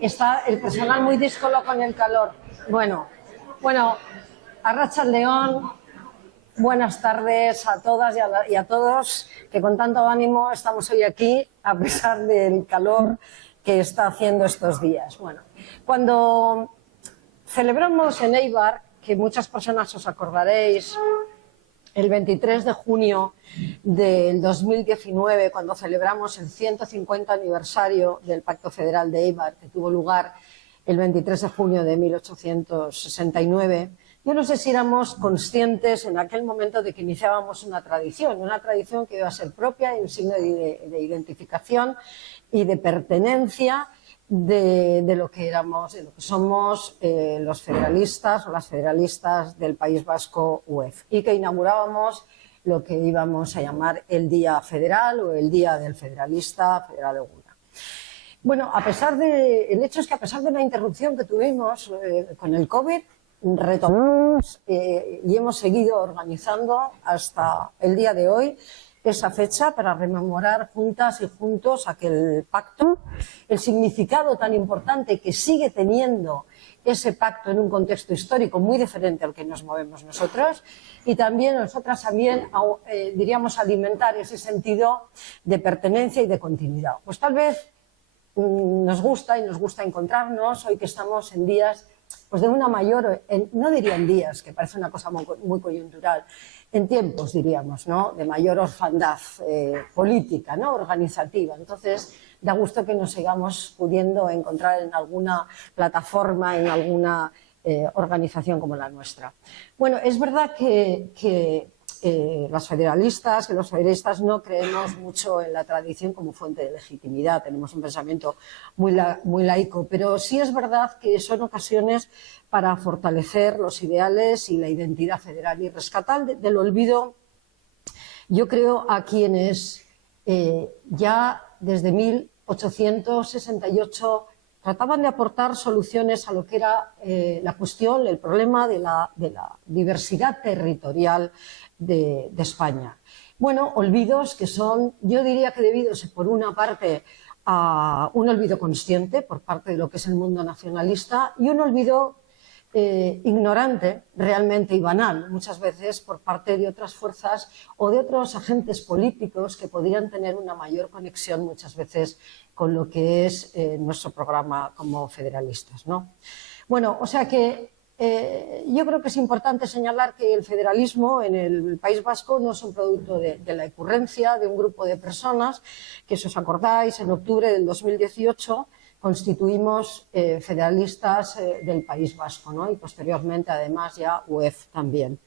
Está el personal muy díscolo con el calor. Bueno, Arratsaldeon, buenas tardes a todas y a todos, que con tanto ánimo estamos hoy aquí, a pesar del calor que está haciendo estos días. Bueno, cuando celebramos en Eibar, que muchas personas os acordaréis, el 23 de junio del 2019, cuando celebramos el 150 aniversario del Pacto Federal de Eibar, que tuvo lugar el 23 de junio de 1869, yo no sé si éramos conscientes en aquel momento de que iniciábamos una tradición que iba a ser propia y un signo de identificación y de pertenencia de lo que éramos, de lo que somos los federalistas o las federalistas del País Vasco UEF, y que inaugurábamos lo que íbamos a llamar el Día Federal o el Día del Federalista Federal de Eguna. Bueno, el hecho es que a pesar de la interrupción que tuvimos con el COVID, retomamos y hemos seguido organizando hasta el día de hoy esa fecha para rememorar juntas y juntos aquel pacto, el significado tan importante que sigue teniendo ese pacto en un contexto histórico muy diferente al que nos movemos nosotros, y nosotras diríamos alimentar ese sentido de pertenencia y de continuidad. Pues tal vez nos gusta encontrarnos hoy que estamos en días pues de una mayor, no diría en días, que parece una cosa muy coyuntural, en tiempos, diríamos, ¿no?, de mayor orfandad política, ¿no?, organizativa. Entonces, da gusto que nos sigamos pudiendo encontrar en alguna plataforma, en alguna organización como la nuestra. Bueno, es verdad que los federalistas no creemos mucho en la tradición como fuente de legitimidad, tenemos un pensamiento muy laico, pero sí es verdad que son ocasiones para fortalecer los ideales y la identidad federal y rescatar del olvido, yo creo, a quienes ya desde 1868 trataban de aportar soluciones a lo que era la cuestión, el problema de la diversidad territorial de España. Bueno, olvidos que son, yo diría que debidos por una parte a un olvido consciente por parte de lo que es el mundo nacionalista y un olvido ignorante realmente y banal muchas veces por parte de otras fuerzas o de otros agentes políticos que podrían tener una mayor conexión muchas veces con lo que es nuestro programa como federalistas, ¿no? Bueno, o sea que yo creo que es importante señalar que el federalismo en el País Vasco no es un producto de la ocurrencia de un grupo de personas que, si os acordáis, en octubre del 2018 constituimos federalistas del País Vasco, ¿no?, y posteriormente además ya UEF también,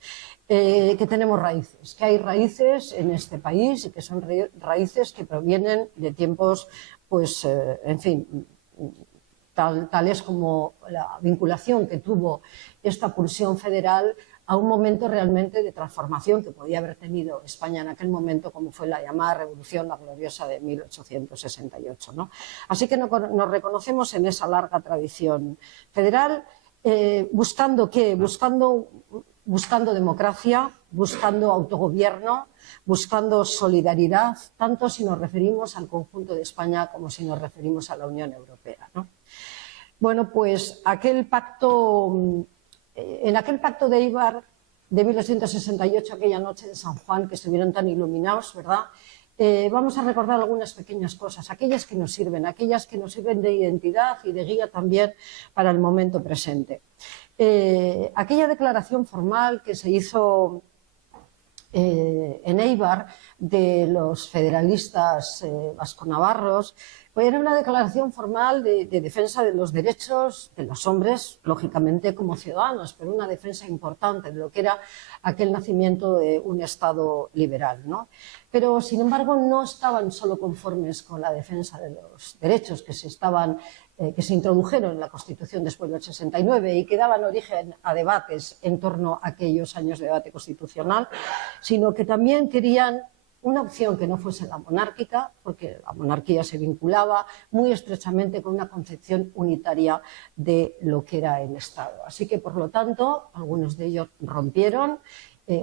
que tenemos raíces, que hay raíces en este país y que son raíces que provienen de tiempos, pues, en fin, tales como la vinculación que tuvo esta pulsión federal a un momento realmente de transformación que podía haber tenido España en aquel momento, como fue la llamada Revolución la Gloriosa de 1868, ¿no? Así que nos reconocemos en esa larga tradición federal, buscando ¿qué? Buscando democracia, buscando autogobierno, buscando solidaridad, tanto si nos referimos al conjunto de España como si nos referimos a la Unión Europea, ¿no? Bueno, pues en aquel pacto de Eibar de 1868, aquella noche de San Juan, que estuvieron tan iluminados, ¿verdad? Vamos a recordar algunas pequeñas cosas, aquellas que nos sirven de identidad y de guía también para el momento presente. Aquella declaración formal que se hizo en Eibar de los federalistas vasconavarros, Pues era una declaración formal de defensa de los derechos de los hombres, lógicamente como ciudadanos, pero una defensa importante de lo que era aquel nacimiento de un Estado liberal, ¿no? Pero, sin embargo, no estaban solo conformes con la defensa de los derechos que se introdujeron en la Constitución después del 69 y que daban origen a debates en torno a aquellos años de debate constitucional, sino que también querían una opción que no fuese la monárquica, porque la monarquía se vinculaba muy estrechamente con una concepción unitaria de lo que era el Estado. Así que, por lo tanto, algunos de ellos rompieron,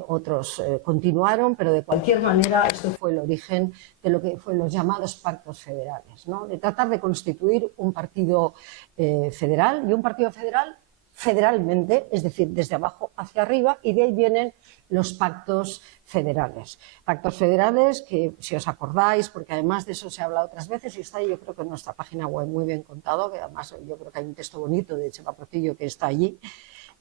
otros continuaron, pero de cualquier manera esto fue el origen de lo que fueron los llamados pactos federales, ¿no? De tratar de constituir un partido federal, y un partido federal federalmente, es decir, desde abajo hacia arriba, y de ahí vienen los pactos federales. Pactos federales que, si os acordáis, porque además de eso se ha hablado otras veces y está ahí, yo creo que en nuestra página web muy bien contado, que además yo creo que hay un texto bonito de Chema Portillo que está allí,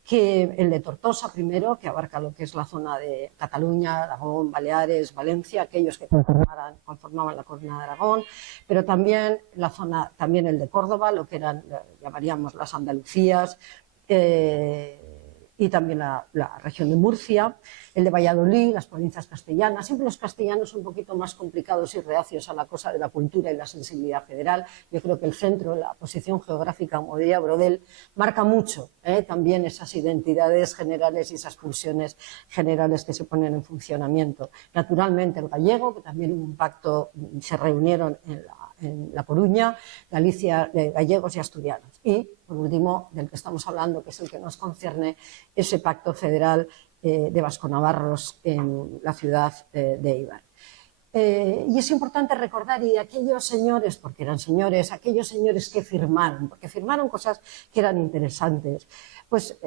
que el de Tortosa primero, que abarca lo que es la zona de Cataluña, Aragón, Baleares, Valencia, aquellos que conformaban la Corona de Aragón, pero también la zona, también el de Córdoba, lo que eran, llamaríamos las Andalucías, y también la región de Murcia, el de Valladolid, las provincias castellanas. Siempre los castellanos un poquito más complicados y reacios a la cosa de la cultura y la sensibilidad federal. Yo creo que el centro, la posición geográfica, como diría Brodel, marca mucho también esas identidades generales y esas pulsiones generales que se ponen en funcionamiento. Naturalmente el gallego, que también hubo un pacto, se reunieron en La Coruña, Galicia, gallegos y asturianos. Y, por último, del que estamos hablando, que es el que nos concierne, ese pacto federal de vasconavarros en la ciudad de Eibar. Y es importante recordar, y aquellos señores, porque eran señores, aquellos señores que firmaron, porque firmaron cosas que eran interesantes, pues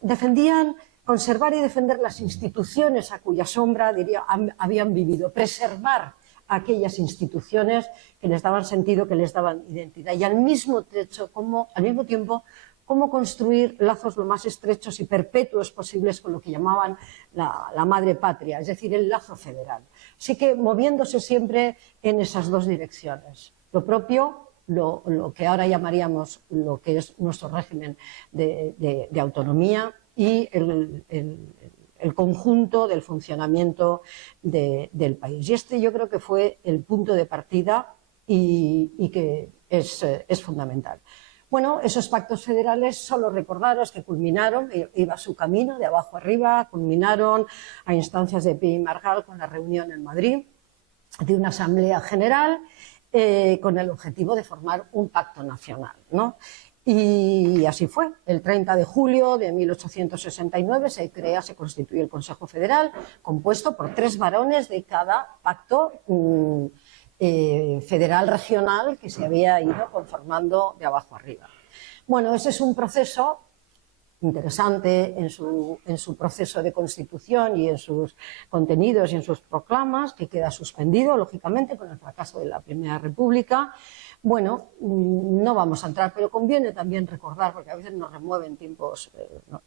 defendían conservar y defender las instituciones a cuya sombra, diría, habían vivido, preservar aquellas instituciones que les daban sentido, que les daban identidad, y al mismo tiempo cómo construir lazos lo más estrechos y perpetuos posibles con lo que llamaban la madre patria, es decir, el lazo federal. Así que moviéndose siempre en esas dos direcciones. Lo propio, lo que ahora llamaríamos lo que es nuestro régimen de autonomía, y el conjunto del funcionamiento del país. Y este yo creo que fue el punto de partida y que es fundamental. Bueno, esos pactos federales, solo recordaros que culminaron, iba su camino de abajo arriba, culminaron a instancias de Pi y Margall con la reunión en Madrid de una asamblea general con el objetivo de formar un pacto nacional, ¿no? Y así fue. El 30 de julio de 1869 se constituye el Consejo Federal, compuesto por 3 varones de cada pacto federal regional que se había ido conformando de abajo arriba. Bueno, ese es un proceso interesante en su proceso de constitución y en sus contenidos y en sus proclamas, que queda suspendido, lógicamente, con el fracaso de la Primera República. Bueno, no vamos a entrar, pero conviene también recordar, porque a veces nos remueven tiempos,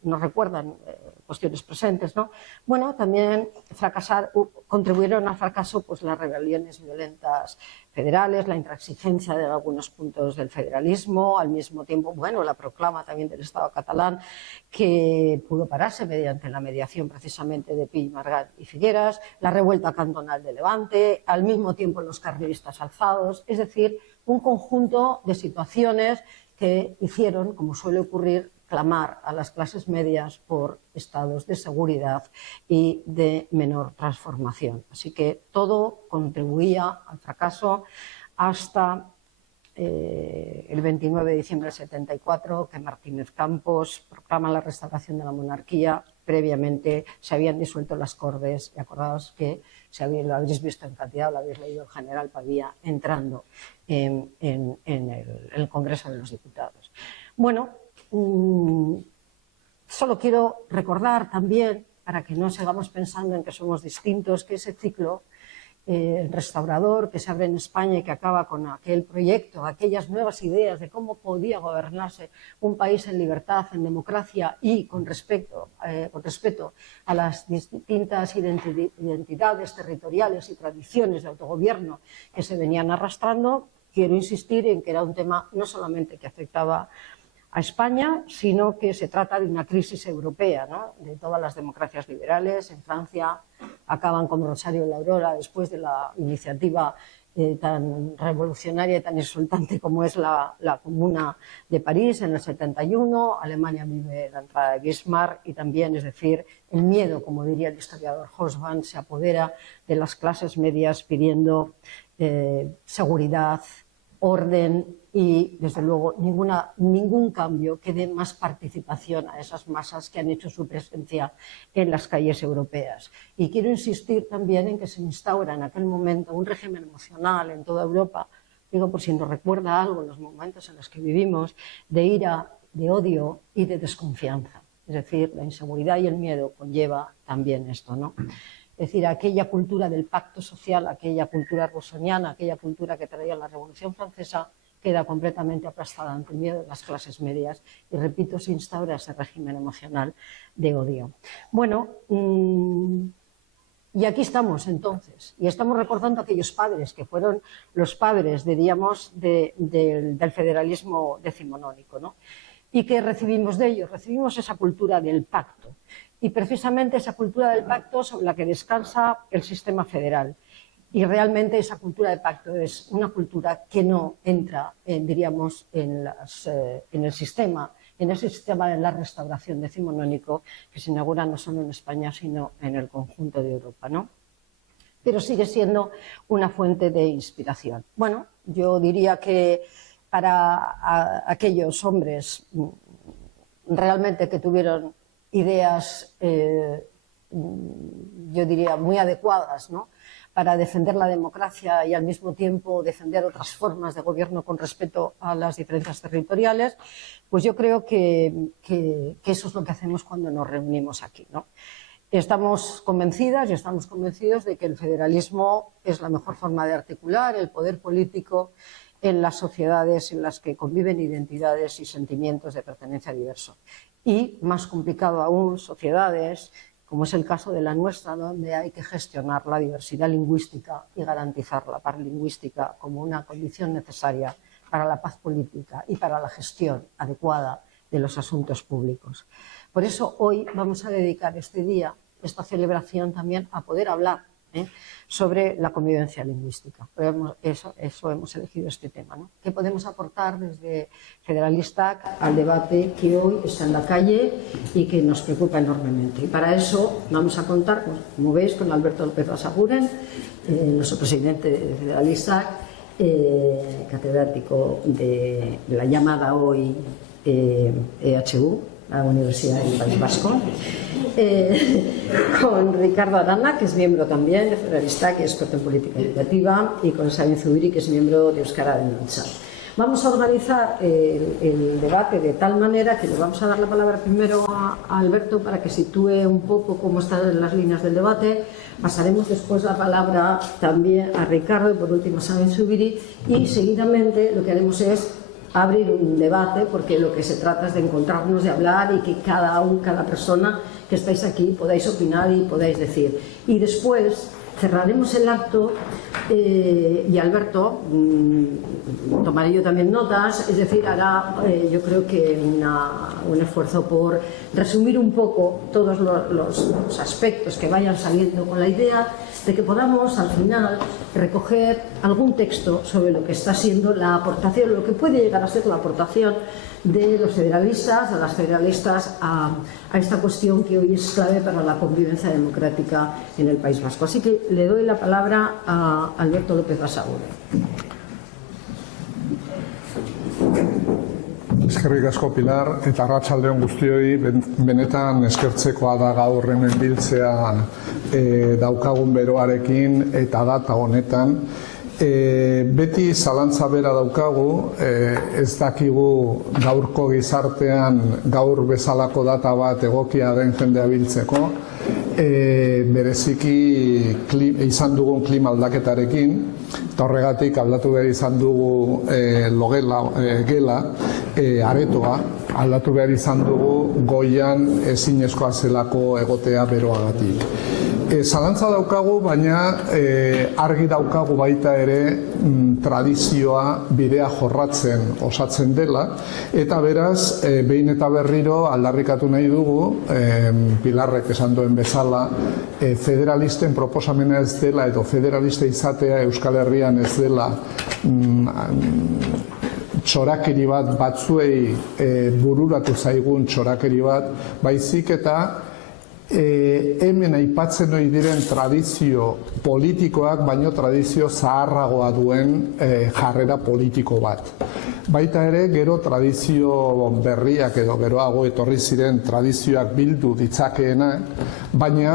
nos recuerdan cuestiones presentes, ¿no? Bueno, también contribuyeron al fracaso pues las rebeliones violentas federales, la intransigencia de algunos puntos del federalismo, al mismo tiempo, bueno, la proclama también del Estado catalán, que pudo pararse mediante la mediación precisamente de Pi, Margall y Figueras, la revuelta cantonal de Levante, al mismo tiempo los carlistas alzados, es decir, un conjunto de situaciones que hicieron, como suele ocurrir, clamar a las clases medias por estados de seguridad y de menor transformación. Así que todo contribuía al fracaso hasta el 29 de diciembre del 74, que Martínez Campos proclama la restauración de la monarquía. Previamente se habían disuelto las Cortes, y acordaos que lo habréis visto en cantidad, lo habéis leído el general Pavía entrando en el Congreso de los Diputados. Bueno, solo quiero recordar también, para que no sigamos pensando en que somos distintos, que ese ciclo restaurador que se abre en España y que acaba con aquel proyecto, aquellas nuevas ideas de cómo podía gobernarse un país en libertad, en democracia y con respeto a las distintas identidades territoriales y tradiciones de autogobierno que se venían arrastrando, quiero insistir en que era un tema no solamente que afectaba a España, sino que se trata de una crisis europea, ¿no? De todas las democracias liberales. En Francia acaban con Rosario de la Aurora después de la iniciativa tan revolucionaria y tan insultante como es la Comuna de París en el 71. Alemania vive la entrada de Bismarck y también, es decir, el miedo, como diría el historiador Hobsbawm, se apodera de las clases medias pidiendo seguridad, orden y, desde luego, ningún cambio que dé más participación a esas masas que han hecho su presencia en las calles europeas. Y quiero insistir también en que se instaura en aquel momento un régimen emocional en toda Europa, digo por si nos recuerda algo en los momentos en los que vivimos, de ira, de odio y de desconfianza. Es decir, la inseguridad y el miedo conlleva también esto, ¿no? Es decir, aquella cultura del pacto social, aquella cultura rousseauiana, aquella cultura que traía la Revolución Francesa, queda completamente aplastada ante el miedo de las clases medias y, repito, se instaura ese régimen emocional de odio. Bueno, y aquí estamos entonces, y estamos recordando a aquellos padres que fueron los padres, diríamos, del federalismo decimonónico, ¿no? ¿Y qué recibimos de ellos? Recibimos esa cultura del pacto. Y precisamente esa cultura del pacto sobre la que descansa el sistema federal. Y realmente esa cultura de pacto es una cultura que no entra, diríamos, en el sistema, en ese sistema de la restauración decimonónico que se inaugura no solo en España, sino en el conjunto de Europa, ¿no? Pero sigue siendo una fuente de inspiración. Bueno, yo diría que para aquellos hombres realmente que tuvieron ideas, yo diría, muy adecuadas, ¿no?, para defender la democracia y al mismo tiempo defender otras formas de gobierno con respeto a las diferencias territoriales, pues yo creo que eso es lo que hacemos cuando nos reunimos aquí, ¿no? Estamos convencidas y estamos convencidos de que el federalismo es la mejor forma de articular el poder político en las sociedades en las que conviven identidades y sentimientos de pertenencia diversos. Y, más complicado aún, sociedades, como es el caso de la nuestra, donde hay que gestionar la diversidad lingüística y garantizar la paz lingüística como una condición necesaria para la paz política y para la gestión adecuada de los asuntos públicos. Por eso hoy vamos a dedicar este día, esta celebración también, a poder hablar sobre la convivencia lingüística. Eso hemos elegido este tema, ¿no? ¿Qué podemos aportar desde Federalistak al debate que hoy está en la calle y que nos preocupa enormemente? Y para eso vamos a contar, pues, como veis, con Alberto López Basaguren, nuestro presidente de Federalistak, catedrático de la llamada hoy EHU, la Universidad del País Vasco, con Ricardo Arana, que es miembro también de Federalistak, que es experto en política educativa, y con Sabin Zubiri, que es miembro de Euskara Denuntza. Vamos a organizar el debate de tal manera que le vamos a dar la palabra primero a Alberto para que sitúe un poco cómo están las líneas del debate. Pasaremos después la palabra también a Ricardo y por último a Sabin Zubiri, y seguidamente lo que haremos es abrir un debate, porque lo que se trata es de encontrarnos, de hablar y que cada persona que estáis aquí podáis opinar y podáis decir. Y después cerraremos el acto y Alberto, tomaré yo también notas, es decir, hará yo creo que un esfuerzo por resumir un poco todos los aspectos que vayan saliendo, con la idea de que podamos al final recoger algún texto sobre lo que está siendo la aportación, lo que puede llegar a ser la aportación de los federalistas, a las federalistas, a esta cuestión que hoy es clave para la convivencia democrática en el País Vasco. Así que le doy la palabra a Alberto López Basaguren. Eskerrik asko, Pilar, eta arratsaldeon guztioi, benetan eskertzekoa da gaur hemen biltzea daukagun beroarekin eta data honetan. Beti zalantza bera daukagu, ez dakigu gaurko gizartean gaur bezalako data bat egokia den jendea biltzeko, bereziki izan dugun klima aldaketarekin, eta horregatik aldatu behar izan dugu gela, aretoa, aldatu behar izan dugu goian ezinezkoa zelako egotea beroagatik. Zalantza daukagu, baina argi daukagu baita ere tradizioa bidea jorratzen osatzen dela, eta beraz, behin eta berriro aldarrikatu nahi dugu, Pilarrek esan duen bezala, federalisten proposamena ez dela, edo federalista izatea Euskal Herrian ez dela txorakeri bat, batzuei bururatu zaigun txorakeri bat, baizik eta hemen aipatzen ohi diren tradizio politikoak, baino tradizio zaharragoa duen jarrera politiko bat. Baita ere, gero tradizio berriak edo geroago etorri ziren tradizioak bildu ditzakeena, baina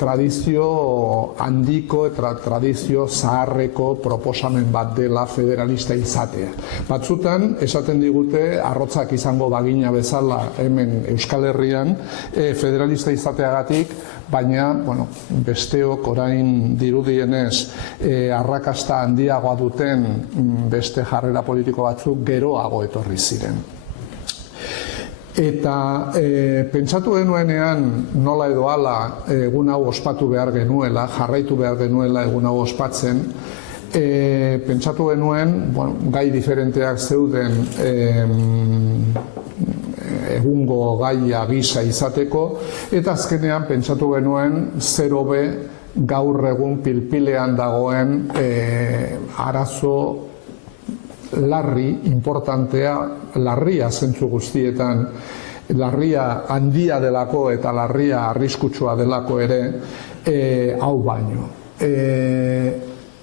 tradizio handiko eta tradizio zaharreko proposamen bat dela federalista izatea. Batzutan, esaten digute, arrotzak izango bagina bezala hemen Euskal Herrian, federalista izateagatik, baina, besteok orain dirudienez arrakasta handiagoa duten beste jarrera politiko batzuk geroago etorri ziren. Eta pentsatu genuenean nola edo hala egun hau ospatu behar genuela, jarraitu behar genuela egun hau ospatzen, pentsatu genuen, gai diferenteak zeuden egungo gaia gisa izateko, eta azkenean pentsatu genuen zer hobe gaur egun pilpilean dagoen arazo larri, importantea, larria zentzu guztietan, larria handia delako eta larria arriskutsua delako ere, hau baino.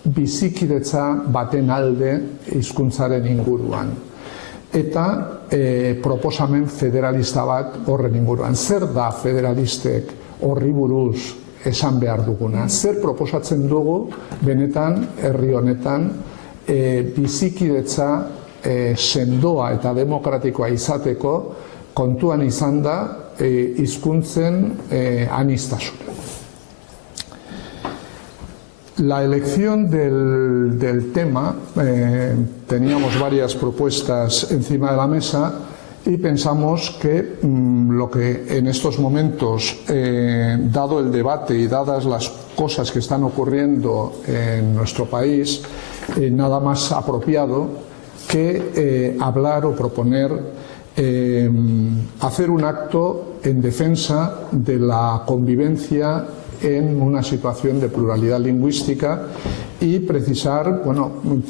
Bizikidetza baten alde hizkuntzaren inguruan. Eta proposamen federalista bat horren inguruan. Zer da federalistek horri buruz esan behar duguna? Zer proposatzen dugu benetan herri honetan bizikidetza sendoa eta demokratikoa izateko kontuan izan da hizkuntzen aniztasuna. La elección del tema, teníamos varias propuestas encima de la mesa y pensamos que lo que en estos momentos, dado el debate y dadas las cosas que están ocurriendo en nuestro país, nada más apropiado que hablar o proponer hacer un acto en defensa de la convivencia en una situación de pluralidad lingüística y precisar,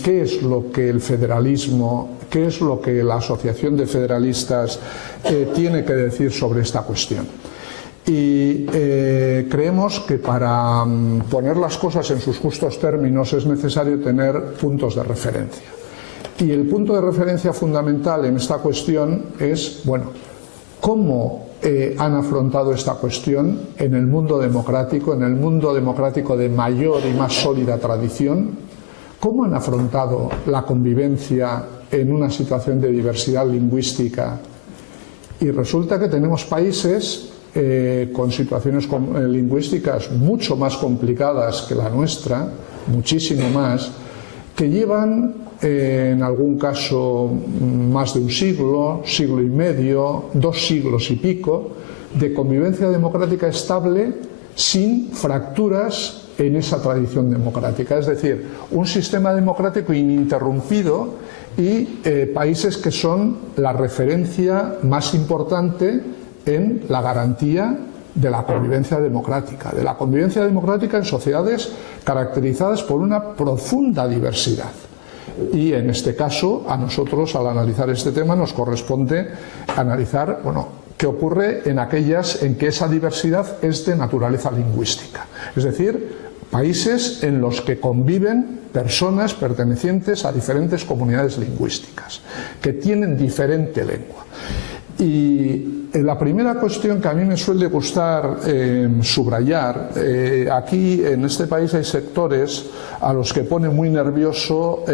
qué es lo que el federalismo, qué es lo que la Asociación de Federalistas tiene que decir sobre esta cuestión. Y creemos que para poner las cosas en sus justos términos es necesario tener puntos de referencia. Y el punto de referencia fundamental en esta cuestión es, ¿cómo han afrontado esta cuestión en el mundo democrático de mayor y más sólida tradición? ¿Cómo han afrontado la convivencia en una situación de diversidad lingüística? Y resulta que tenemos países con situaciones lingüísticas mucho más complicadas que la nuestra, muchísimo más, que llevan en algún caso más de un siglo, siglo y medio, 2 siglos y pico, de convivencia democrática estable sin fracturas en esa tradición democrática. Es decir, un sistema democrático ininterrumpido y países que son la referencia más importante en la garantía de la convivencia democrática en sociedades caracterizadas por una profunda diversidad. Y en este caso, a nosotros, al analizar este tema, nos corresponde analizar, qué ocurre en aquellas en que esa diversidad es de naturaleza lingüística. Es decir, países en los que conviven personas pertenecientes a diferentes comunidades lingüísticas, que tienen diferente lengua. Y la primera cuestión que a mí me suele gustar subrayar, aquí en este país hay sectores a los que pone muy nervioso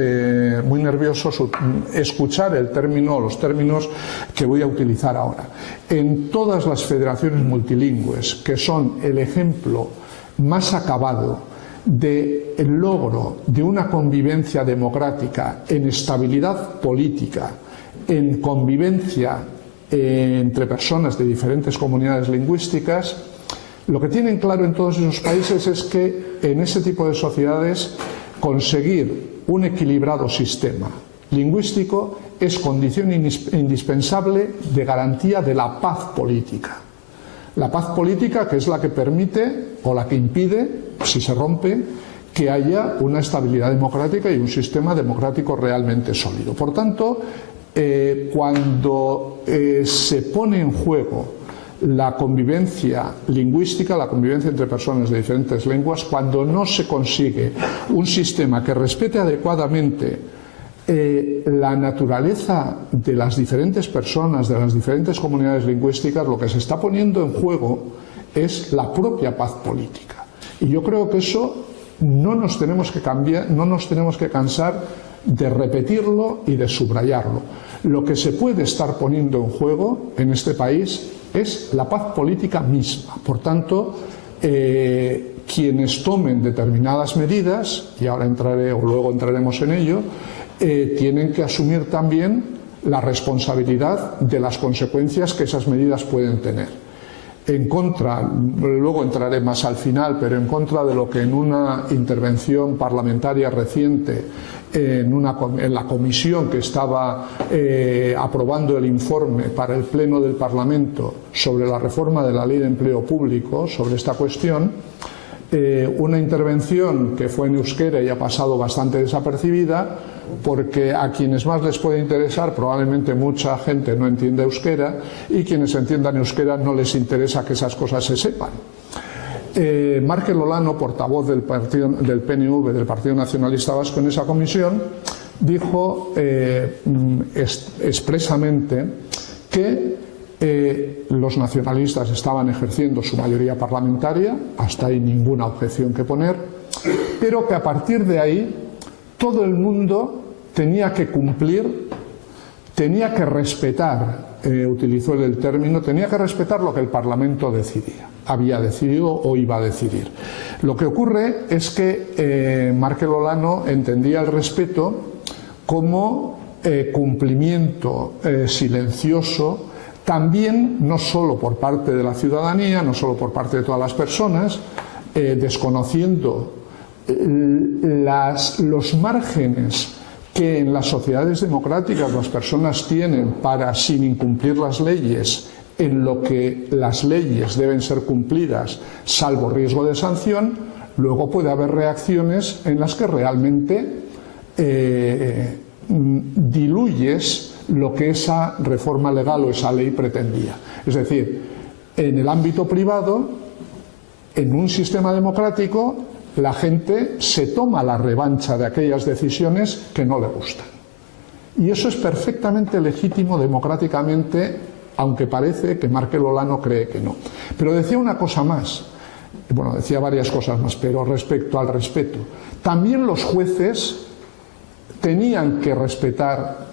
escuchar los términos que voy a utilizar ahora. En todas las federaciones multilingües, que son el ejemplo más acabado del logro de una convivencia democrática en estabilidad política, en convivencia entre personas de diferentes comunidades lingüísticas, Lo que tienen claro en todos esos países es que en ese tipo de sociedades conseguir un equilibrado sistema lingüístico es condición indispensable de garantía de la paz política. La paz política, que es la que permite o la que impide, si se rompe, que haya una estabilidad democrática y un sistema democrático realmente sólido. Por tanto, cuando se pone en juego la convivencia lingüística, la convivencia entre personas de diferentes lenguas, cuando no se consigue un sistema que respete adecuadamente la naturaleza de las diferentes personas, de las diferentes comunidades lingüísticas, lo que se está poniendo en juego es la propia paz política. Y yo creo que eso no nos tenemos que cambiar, no nos tenemos que cansar de repetirlo y de subrayarlo. Lo que se puede estar poniendo en juego en este país es la paz política misma. Por tanto, quienes tomen determinadas medidas, y ahora entraré o luego entraremos en ello, tienen que asumir también la responsabilidad de las consecuencias que esas medidas pueden tener. En contra, luego entraré más al final, pero en contra de lo que en una intervención parlamentaria reciente en la comisión que estaba aprobando el informe para el Pleno del Parlamento sobre la reforma de la Ley de Empleo Público, sobre esta cuestión, una intervención que fue en euskera y ha pasado bastante desapercibida, porque a quienes más les puede interesar, probablemente mucha gente no entiende euskera, y quienes entiendan euskera no les interesa que esas cosas se sepan. Markel Olano, portavoz del PNV, del Partido Nacionalista Vasco, en esa comisión, dijo expresamente que los nacionalistas estaban ejerciendo su mayoría parlamentaria, hasta ahí ninguna objeción que poner, pero que a partir de ahí todo el mundo tenía que cumplir, tenía que respetar, utilizó el término, tenía que respetar lo que el Parlamento había decidido o iba a decidir. Lo que ocurre es que Markel Olano entendía el respeto como cumplimiento silencioso, también no solo por parte de la ciudadanía, no solo por parte de todas las personas, desconociendo los márgenes que en las sociedades democráticas las personas tienen para, sin incumplir las leyes, en lo que las leyes deben ser cumplidas, salvo riesgo de sanción, luego puede haber reacciones en las que realmente diluyes lo que esa reforma legal o esa ley pretendía. Es decir, en el ámbito privado, en un sistema democrático, la gente se toma la revancha de aquellas decisiones que no le gustan. Y eso es perfectamente legítimo democráticamente, aunque parece que Markel Olano cree que no. Pero decía una cosa más, bueno, decía varias cosas más, pero respecto al respeto. También los jueces tenían que respetar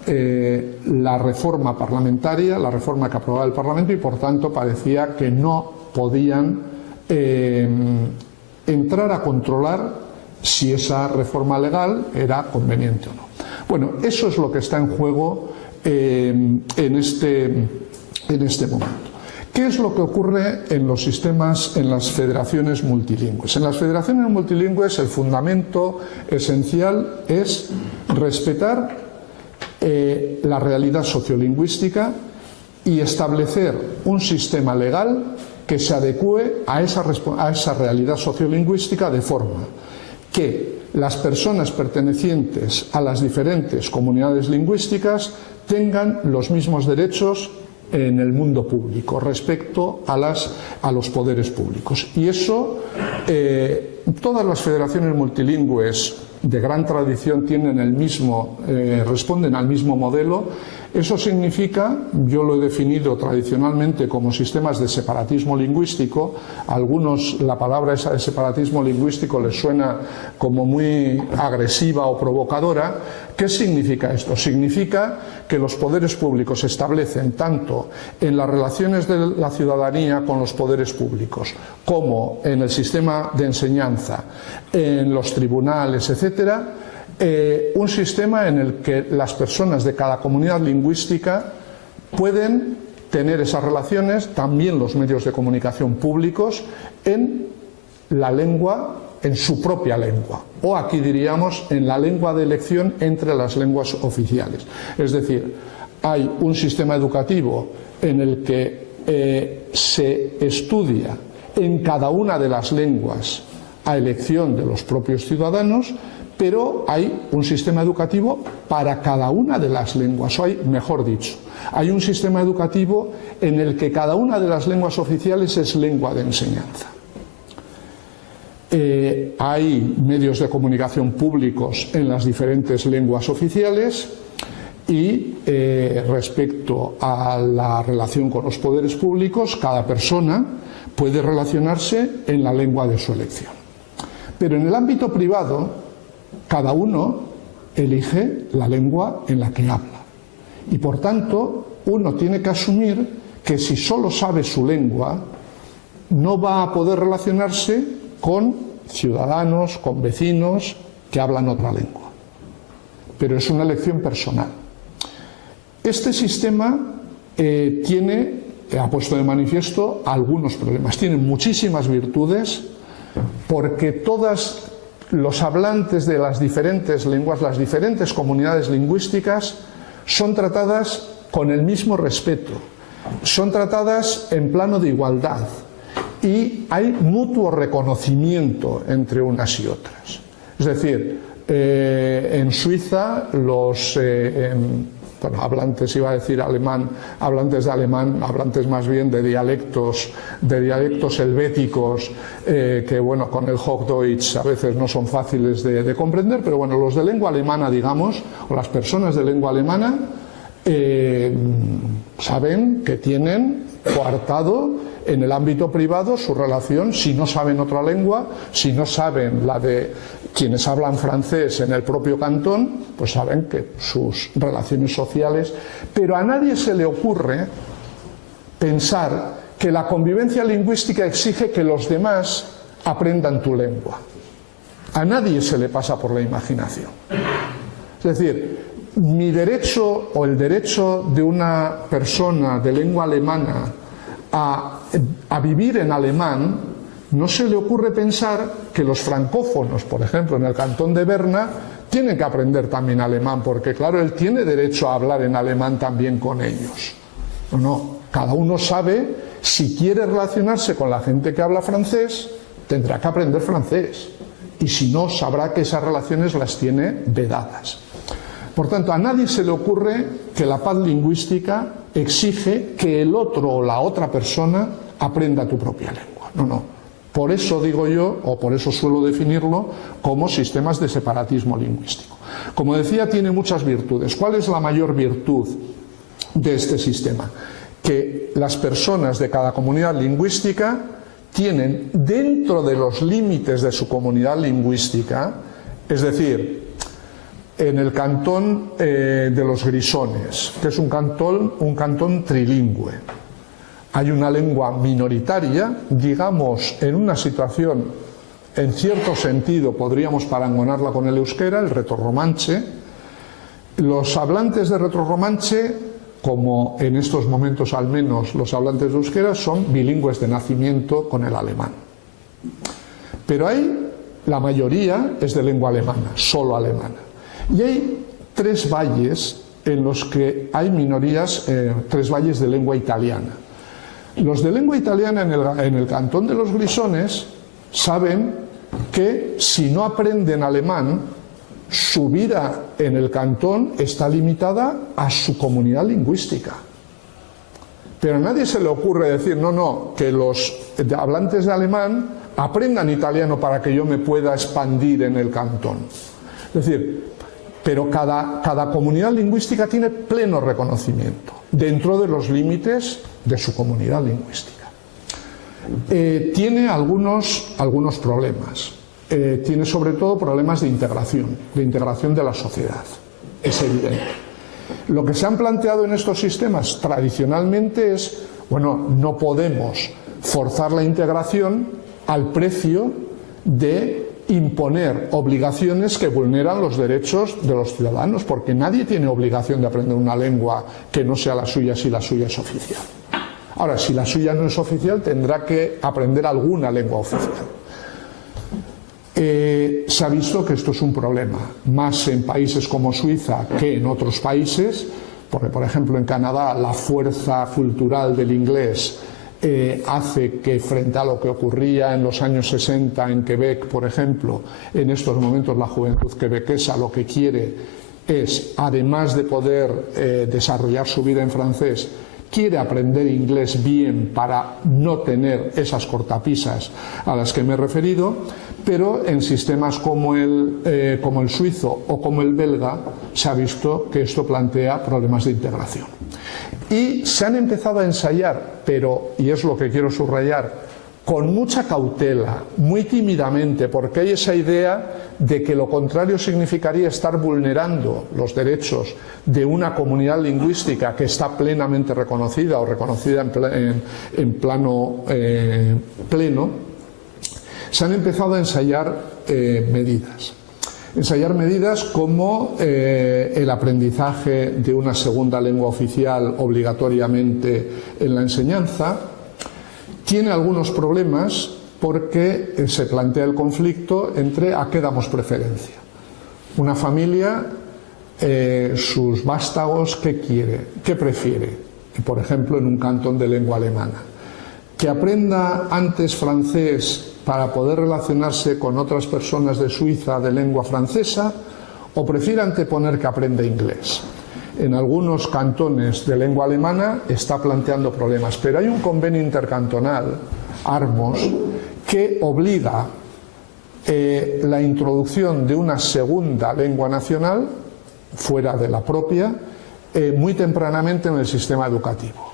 la reforma parlamentaria, la reforma que aprobaba el Parlamento, y por tanto parecía que no podían entrar a controlar si esa reforma legal era conveniente o no. Bueno, eso es lo que está en juego en este momento. ¿Qué es lo que ocurre en los sistemas, en las federaciones multilingües? En las federaciones multilingües el fundamento esencial es respetar la realidad sociolingüística y establecer un sistema legal que se adecue a esa realidad sociolingüística, de forma que las personas pertenecientes a las diferentes comunidades lingüísticas tengan los mismos derechos en el mundo público respecto a los poderes públicos. Y eso, todas las federaciones multilingües de gran tradición tienen responden al mismo modelo. Eso significa, yo lo he definido tradicionalmente como sistemas de separatismo lingüístico. A algunos la palabra esa de separatismo lingüístico les suena como muy agresiva o provocadora. ¿Qué significa esto? Significa que los poderes públicos se establecen tanto en las relaciones de la ciudadanía con los poderes públicos, como en el sistema de enseñanza, en los tribunales, etcétera, un sistema en el que las personas de cada comunidad lingüística pueden tener esas relaciones, también los medios de comunicación públicos, en la lengua, en su propia lengua, o aquí diríamos en la lengua de elección entre las lenguas oficiales. Es decir, hay un sistema educativo en el que se estudia en cada una de las lenguas a elección de los propios ciudadanos, pero hay un sistema educativo para cada una de las lenguas, o hay, mejor dicho, hay un sistema educativo en el que cada una de las lenguas oficiales es lengua de enseñanza. Hay medios de comunicación públicos en las diferentes lenguas oficiales y respecto a la relación con los poderes públicos, cada persona puede relacionarse en la lengua de su elección. Pero en el ámbito privado, cada uno elige la lengua en la que habla. Y por tanto, uno tiene que asumir que si solo sabe su lengua, no va a poder relacionarse con ciudadanos, con vecinos que hablan otra lengua. Pero es una elección personal. Este sistema ha puesto de manifiesto algunos problemas. Tiene muchísimas virtudes porque todos los hablantes de las diferentes lenguas, las diferentes comunidades lingüísticas, son tratadas con el mismo respeto, son tratadas en plano de igualdad y hay mutuo reconocimiento entre unas y otras. Es decir, en Suiza los hablantes, iba a decir alemán, hablantes de alemán, hablantes más bien de dialectos helvéticos, que bueno, con el Hochdeutsch a veces no son fáciles de comprender, pero bueno, los de lengua alemana, digamos, o las personas de lengua alemana, saben que tienen coartado en el ámbito privado su relación, si no saben otra lengua, si no saben la de quienes hablan francés en el propio cantón, pues saben que sus relaciones sociales. Pero a nadie se le ocurre pensar que la convivencia lingüística exige que los demás aprendan tu lengua. A nadie se le pasa por la imaginación. Es decir, mi derecho o el derecho de una persona de lengua alemana a vivir en alemán, no se le ocurre pensar que los francófonos, por ejemplo, en el cantón de Berna, tienen que aprender también alemán, porque claro, él tiene derecho a hablar en alemán también con ellos. No, cada uno sabe, si quiere relacionarse con la gente que habla francés, tendrá que aprender francés, y si no, sabrá que esas relaciones las tiene vedadas. Por tanto, a nadie se le ocurre que la paz lingüística exige que el otro o la otra persona aprenda tu propia lengua. No, no. Por eso digo yo, o por eso suelo definirlo, como sistemas de separatismo lingüístico. Como decía, tiene muchas virtudes. ¿Cuál es la mayor virtud de este sistema? Que las personas de cada comunidad lingüística tienen, dentro de los límites de su comunidad lingüística, es decir, en el cantón de los Grisones, que es un cantón trilingüe. Hay una lengua minoritaria, digamos, en una situación, en cierto sentido, podríamos parangonarla con el euskera, el retrorromanche. Los hablantes de retrorromanche, como en estos momentos al menos los hablantes de euskera, son bilingües de nacimiento con el alemán. Pero la mayoría es de lengua alemana, solo alemana. Y hay tres valles en los que hay minorías, tres valles de lengua italiana. Los de lengua italiana en el cantón de los Grisones saben que si no aprenden alemán, su vida en el cantón está limitada a su comunidad lingüística. Pero a nadie se le ocurre decir, no, que los hablantes de alemán aprendan italiano para que yo me pueda expandir en el cantón. Es decir, pero cada comunidad lingüística tiene pleno reconocimiento dentro de los límites de su comunidad lingüística. Tiene algunos problemas. Tiene sobre todo problemas de integración de la sociedad. Es evidente. Lo que se han planteado en estos sistemas tradicionalmente es, no podemos forzar la integración al precio de imponer obligaciones que vulneran los derechos de los ciudadanos, porque nadie tiene obligación de aprender una lengua que no sea la suya si la suya es oficial. Ahora, si la suya no es oficial, tendrá que aprender alguna lengua oficial. Se ha visto que esto es un problema, más en países como Suiza que en otros países, porque por ejemplo en Canadá la fuerza cultural del inglés hace que frente a lo que ocurría en los años 60 en Quebec, por ejemplo, en estos momentos la juventud quebequesa lo que quiere es, además de poder desarrollar su vida en francés, quiere aprender inglés bien para no tener esas cortapisas a las que me he referido, pero en sistemas como el suizo o como el belga se ha visto que esto plantea problemas de integración. Y se han empezado a ensayar, pero, y es lo que quiero subrayar, con mucha cautela, muy tímidamente, porque hay esa idea de que lo contrario significaría estar vulnerando los derechos de una comunidad lingüística que está plenamente reconocida o reconocida en plano pleno. Se han empezado a ensayar medidas. Ensayar medidas como el aprendizaje de una segunda lengua oficial obligatoriamente en la enseñanza. Tiene algunos problemas porque se plantea el conflicto entre a qué damos preferencia. Una familia, sus vástagos, ¿qué quiere? ¿Qué prefiere? Por ejemplo, en un cantón de lengua alemana. Que aprenda antes francés para poder relacionarse con otras personas de Suiza de lengua francesa, o prefiere anteponer que aprenda inglés. En algunos cantones de lengua alemana está planteando problemas, pero hay un convenio intercantonal, ARMOS, que obliga la introducción de una segunda lengua nacional, fuera de la propia, muy tempranamente en el sistema educativo.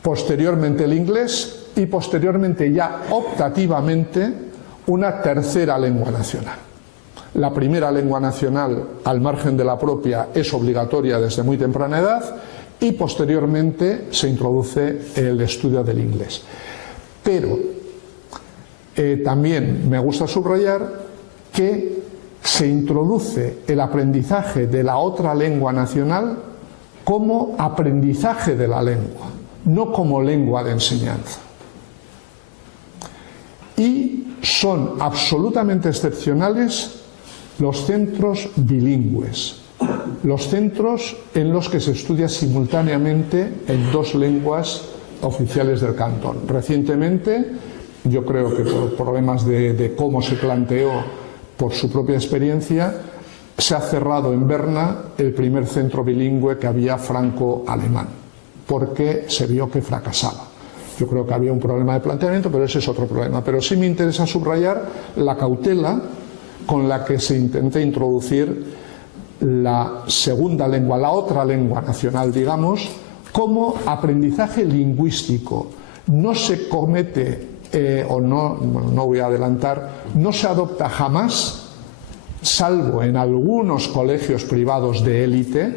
Posteriormente el inglés y posteriormente ya optativamente una tercera lengua nacional. La primera lengua nacional, al margen de la propia, es obligatoria desde muy temprana edad y posteriormente se introduce el estudio del inglés. Pero también me gusta subrayar que se introduce el aprendizaje de la otra lengua nacional como aprendizaje de la lengua, no como lengua de enseñanza. Y son absolutamente excepcionales los centros bilingües, los centros en los que se estudia simultáneamente en dos lenguas oficiales del cantón. Recientemente, yo creo que por problemas de cómo se planteó por su propia experiencia, se ha cerrado en Berna el primer centro bilingüe que había franco-alemán, porque se vio que fracasaba. Yo creo que había un problema de planteamiento, pero ese es otro problema. Pero sí me interesa subrayar la cautela con la que se intenta introducir la segunda lengua, la otra lengua nacional, digamos, como aprendizaje lingüístico. No se comete, no voy a adelantar, no se adopta jamás, salvo en algunos colegios privados de élite,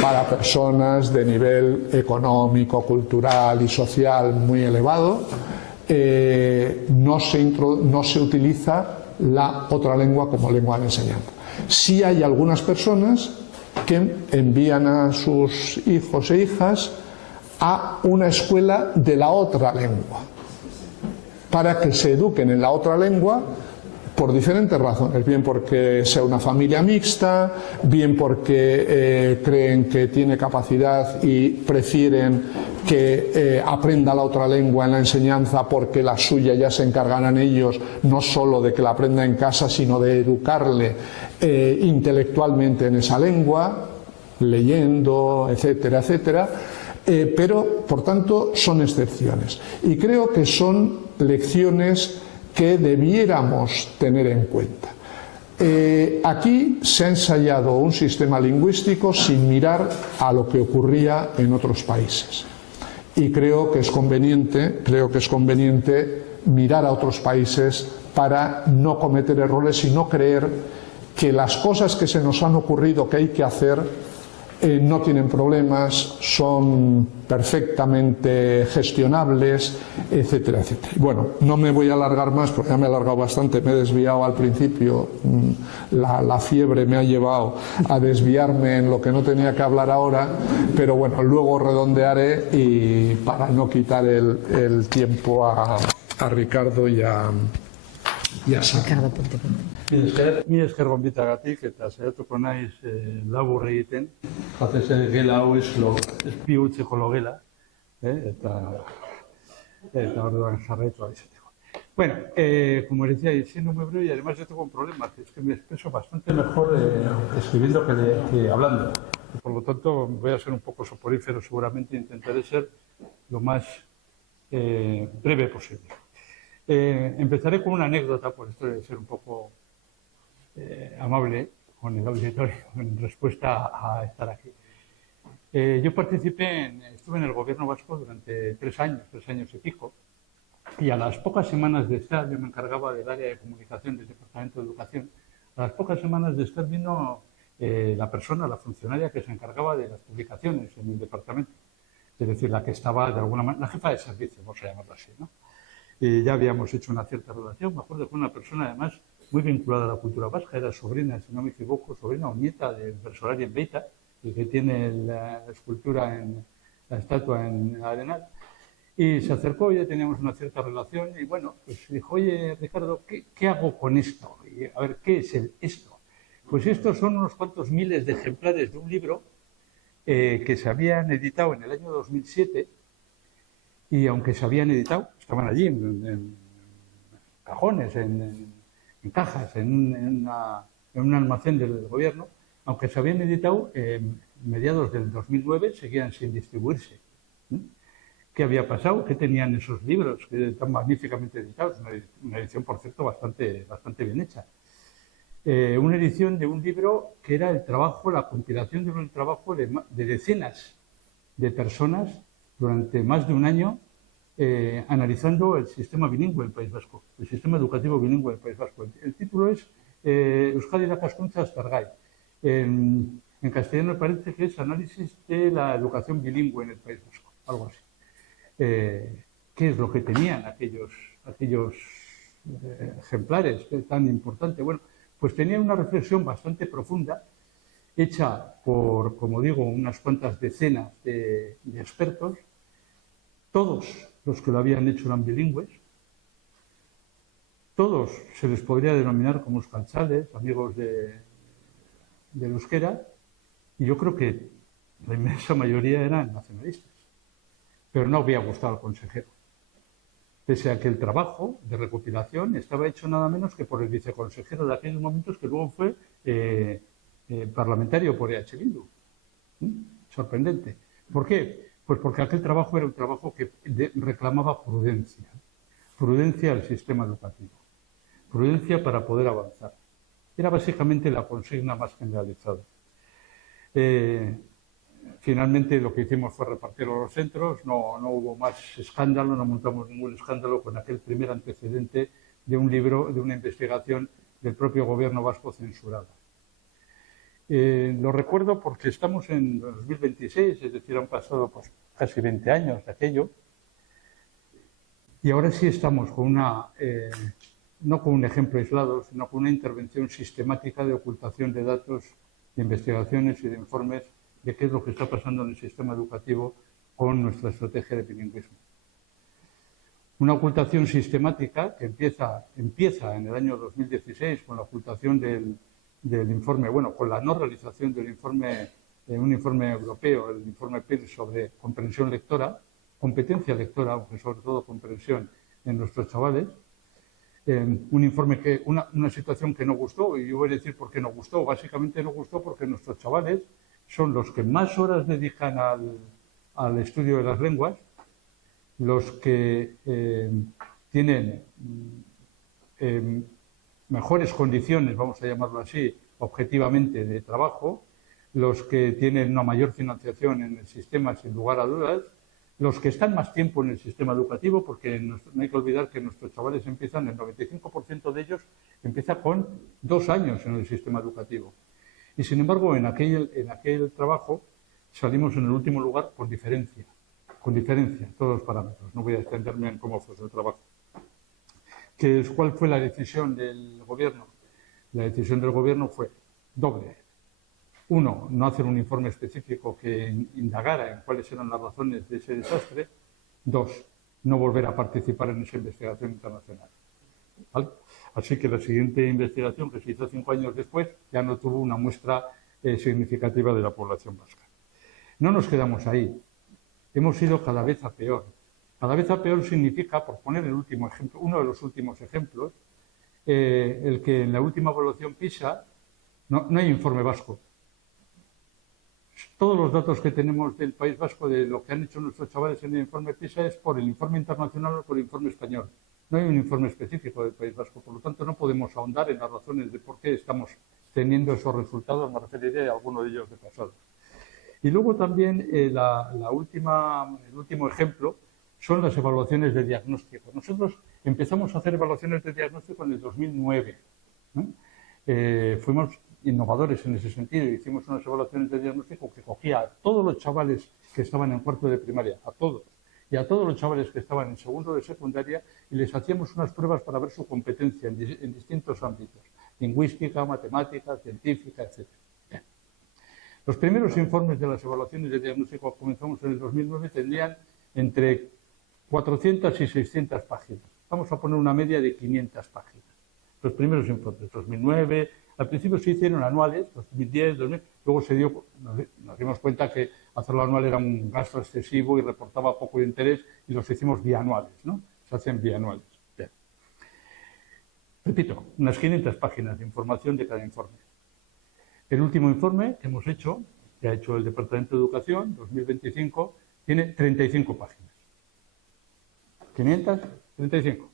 para personas de nivel económico, cultural y social muy elevado, no se utiliza la otra lengua como lengua de enseñanza. Sí hay algunas personas que envían a sus hijos e hijas a una escuela de la otra lengua, para que se eduquen en la otra lengua por diferentes razones, bien porque sea una familia mixta, bien porque creen que tiene capacidad y prefieren que aprenda la otra lengua en la enseñanza porque la suya ya se encargarán ellos, no solo de que la aprenda en casa, sino de educarle intelectualmente en esa lengua, leyendo, etcétera, etcétera. Pero, por tanto, son excepciones. Y creo que son lecciones que debiéramos tener en cuenta. Aquí se ha ensayado un sistema lingüístico sin mirar a lo que ocurría en otros países. Y creo que es conveniente mirar a otros países para no cometer errores y no creer que las cosas que se nos han ocurrido que hay que hacer no tienen problemas, son perfectamente gestionables, etcétera, etcétera. Bueno, no me voy a alargar más porque ya me he alargado bastante, me he desviado al principio, la fiebre me ha llevado a desviarme en lo que no tenía que hablar ahora, pero bueno, luego redondearé y para no quitar el tiempo a Ricardo y a Sara. Mila esker gonbitagatik eta saiatuko naiz labur egiten. Batez ere gela hau ez bihurtzeko logela, eta orduan jarraitu izateko. Bueno, como decía, siendo muy breve y además yo tengo un problema, que es que me expreso bastante mejor escribiendo que hablando. Y por lo tanto voy a ser un poco soporífero seguramente, intentaré ser lo más breve posible. Empezaré con una anécdota, por esto de ser un poco amable con el auditorio en respuesta a estar aquí. Yo estuve en el gobierno vasco durante 3 años y pico, y a las pocas semanas de estar, yo me encargaba del área de comunicación del Departamento de Educación, a las pocas semanas de estar vino la funcionaria que se encargaba de las publicaciones en el departamento, es decir, la que estaba de alguna manera, la jefa de servicio, vamos a llamarlo así, ¿no? Y ya habíamos hecho una cierta relación. Me acuerdo que una persona, además, muy vinculada a la cultura vasca, era sobrina, si no me equivoco, sobrina o nieta del Bersolari en Beita, y que tiene la escultura, la estatua en Arenal. Y se acercó, ya teníamos una cierta relación, y bueno, pues dijo, oye, Ricardo, ¿qué hago con esto? Y, a ver, ¿qué es esto? Pues estos son unos cuantos miles de ejemplares de un libro que se habían editado en el año 2007, y aunque se habían editado, estaban allí en cajones, en cajas, en un almacén del gobierno, aunque se habían editado en mediados del 2009, seguían sin distribuirse. ¿Qué había pasado? ¿Qué tenían esos libros tan magníficamente editados? Una edición, por cierto, bastante bien hecha. Una edición de un libro que era la compilación de un trabajo de decenas de personas durante más de un año, analizando el sistema bilingüe del País Vasco, el sistema educativo bilingüe del País Vasco. El título es Euskadi irakaskuntza aztergai. En castellano me parece que es Análisis de la educación bilingüe en el País Vasco, algo así. ¿Qué es lo que tenían aquellos ejemplares tan importantes? Bueno, pues tenían una reflexión bastante profunda, hecha por, como digo, unas cuantas decenas de expertos. Todos los que lo habían hecho eran bilingües. Todos se les podría denominar como euskaltzales, amigos del euskera, y yo creo que la inmensa mayoría eran nacionalistas. Pero no había gustado al consejero, pese a que el trabajo de recopilación estaba hecho nada menos que por el viceconsejero de aquellos momentos, que luego fue parlamentario por EH Bildu. Sorprendente. ¿Por qué? Pues porque aquel trabajo era un trabajo que reclamaba prudencia. Prudencia al sistema educativo. Prudencia para poder avanzar. Era básicamente la consigna más generalizada. Finalmente lo que hicimos fue repartirlo a los centros, no hubo más escándalo, no montamos ningún escándalo con aquel primer antecedente de un libro, de una investigación del propio gobierno vasco censurada. Lo recuerdo porque estamos en 2026, es decir, han pasado pues, casi 20 años de aquello, y ahora sí estamos con no con un ejemplo aislado, sino con una intervención sistemática de ocultación de datos, de investigaciones y de informes de qué es lo que está pasando en el sistema educativo con nuestra estrategia de bilingüismo. Una ocultación sistemática que empieza en el año 2016 con la ocultación del informe, bueno, con la no realización del informe, un informe europeo, el informe PIRLS sobre comprensión lectora, competencia lectora, aunque sobre todo comprensión en nuestros chavales. Un informe una situación que no gustó, y yo voy a decir por qué no gustó. Básicamente no gustó porque nuestros chavales son los que más horas dedican al estudio de las lenguas, los que tienen mejores condiciones, vamos a llamarlo así, objetivamente, de trabajo, los que tienen una mayor financiación en el sistema, sin lugar a dudas, los que están más tiempo en el sistema educativo, porque no hay que olvidar que nuestros chavales empiezan, el 95% de ellos empieza con 2 años en el sistema educativo. Y sin embargo, en aquel trabajo salimos en el último lugar con diferencia, todos los parámetros. No voy a extenderme en cómo fue el trabajo. ¿Cuál fue la decisión del gobierno? La decisión del gobierno fue doble. Uno, no hacer un informe específico que indagara en cuáles eran las razones de ese desastre. Dos, no volver a participar en esa investigación internacional. ¿Vale? Así que la siguiente investigación, que se hizo 5 años después, ya no tuvo una muestra significativa de la población vasca. No nos quedamos ahí. Hemos ido cada vez a peor. Cada vez a peor significa, por poner el último ejemplo, uno de los últimos ejemplos, el que en la última evaluación PISA no hay informe vasco. Todos los datos que tenemos del País Vasco, de lo que han hecho nuestros chavales en el informe PISA, es por el informe internacional o por el informe español. No hay un informe específico del País Vasco, por lo tanto no podemos ahondar en las razones de por qué estamos teniendo esos resultados. Me referiré a alguno de ellos de pasado. Y luego también el último ejemplo son las evaluaciones de diagnóstico. Nosotros empezamos a hacer evaluaciones de diagnóstico en el 2009. Fuimos innovadores en ese sentido y hicimos unas evaluaciones de diagnóstico que cogía a todos los chavales que estaban en cuarto de primaria, a todos, y a todos los chavales que estaban en segundo de secundaria, y les hacíamos unas pruebas para ver su competencia en distintos ámbitos: lingüística, matemática, científica, etc. Bien. Los primeros informes de las evaluaciones de diagnóstico que comenzamos en el 2009 tendrían entre 400 y 600 páginas. Vamos a poner una media de 500 páginas. Los primeros informes, 2009, al principio se hicieron anuales, 2010, 2000, luego nos dimos cuenta que hacerlo anual era un gasto excesivo y reportaba poco de interés, y los hicimos bianuales, ¿no? Se hacen bianuales. Bien. Repito, unas 500 páginas de información de cada informe. El último informe que hemos hecho, que ha hecho el Departamento de Educación, 2025, tiene 35 páginas. 535.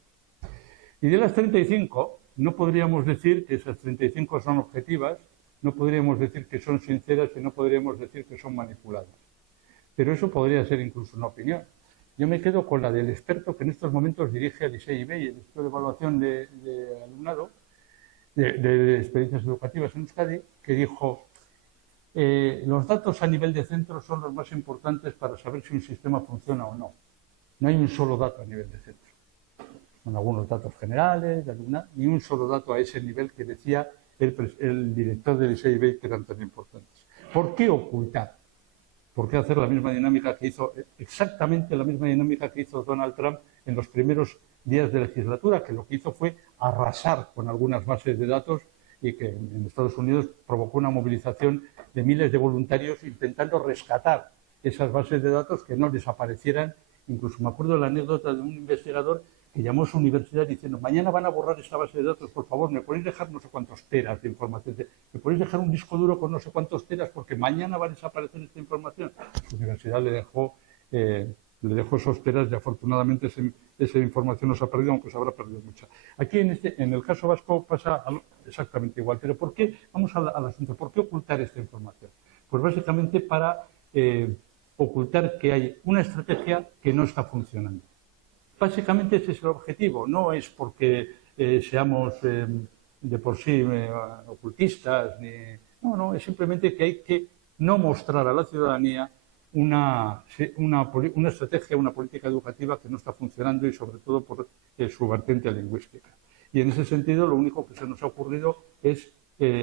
Y de las 35, no podríamos decir que esas 35 son objetivas, no podríamos decir que son sinceras y no podríamos decir que son manipuladas. Pero eso podría ser incluso una opinión. Yo me quedo con la del experto que en estos momentos dirige el ISEIB, el Instituto de Evaluación de Alumnado, de experiencias educativas en Euskadi, que dijo: los datos a nivel de centro son los más importantes para saber si un sistema funciona o no. No hay un solo dato a nivel de centro. Con algunos datos generales, de alumna, ni un solo dato a ese nivel que decía el director del ISEIB que eran tan importantes. ¿Por qué ocultar? ¿Por qué hacer la misma dinámica que hizo, exactamente la misma dinámica que hizo Donald Trump en los primeros días de legislatura, que lo que hizo fue arrasar con algunas bases de datos y que en Estados Unidos provocó una movilización de miles de voluntarios intentando rescatar esas bases de datos que no desaparecieran? Incluso me acuerdo de la anécdota de un investigador que llamó a su universidad diciendo: mañana van a borrar esta base de datos, por favor, ¿me podéis dejar no sé cuántos teras de información? ¿Me podéis dejar un disco duro con no sé cuántos teras? Porque mañana va a desaparecer esta información. Su universidad le dejó esos teras y afortunadamente esa información no se ha perdido, aunque se habrá perdido mucha. Aquí en el caso vasco pasa exactamente igual. Pero ¿por qué? Vamos al asunto. ¿Por qué ocultar esta información? Pues básicamente para ocultar que hay una estrategia que no está funcionando. Básicamente ese es el objetivo. No es porque seamos de por sí ocultistas, no, es simplemente que hay que no mostrar a la ciudadanía una estrategia, una política educativa que no está funcionando, y sobre todo por su vertiente lingüística. Y en ese sentido lo único que se nos ha ocurrido es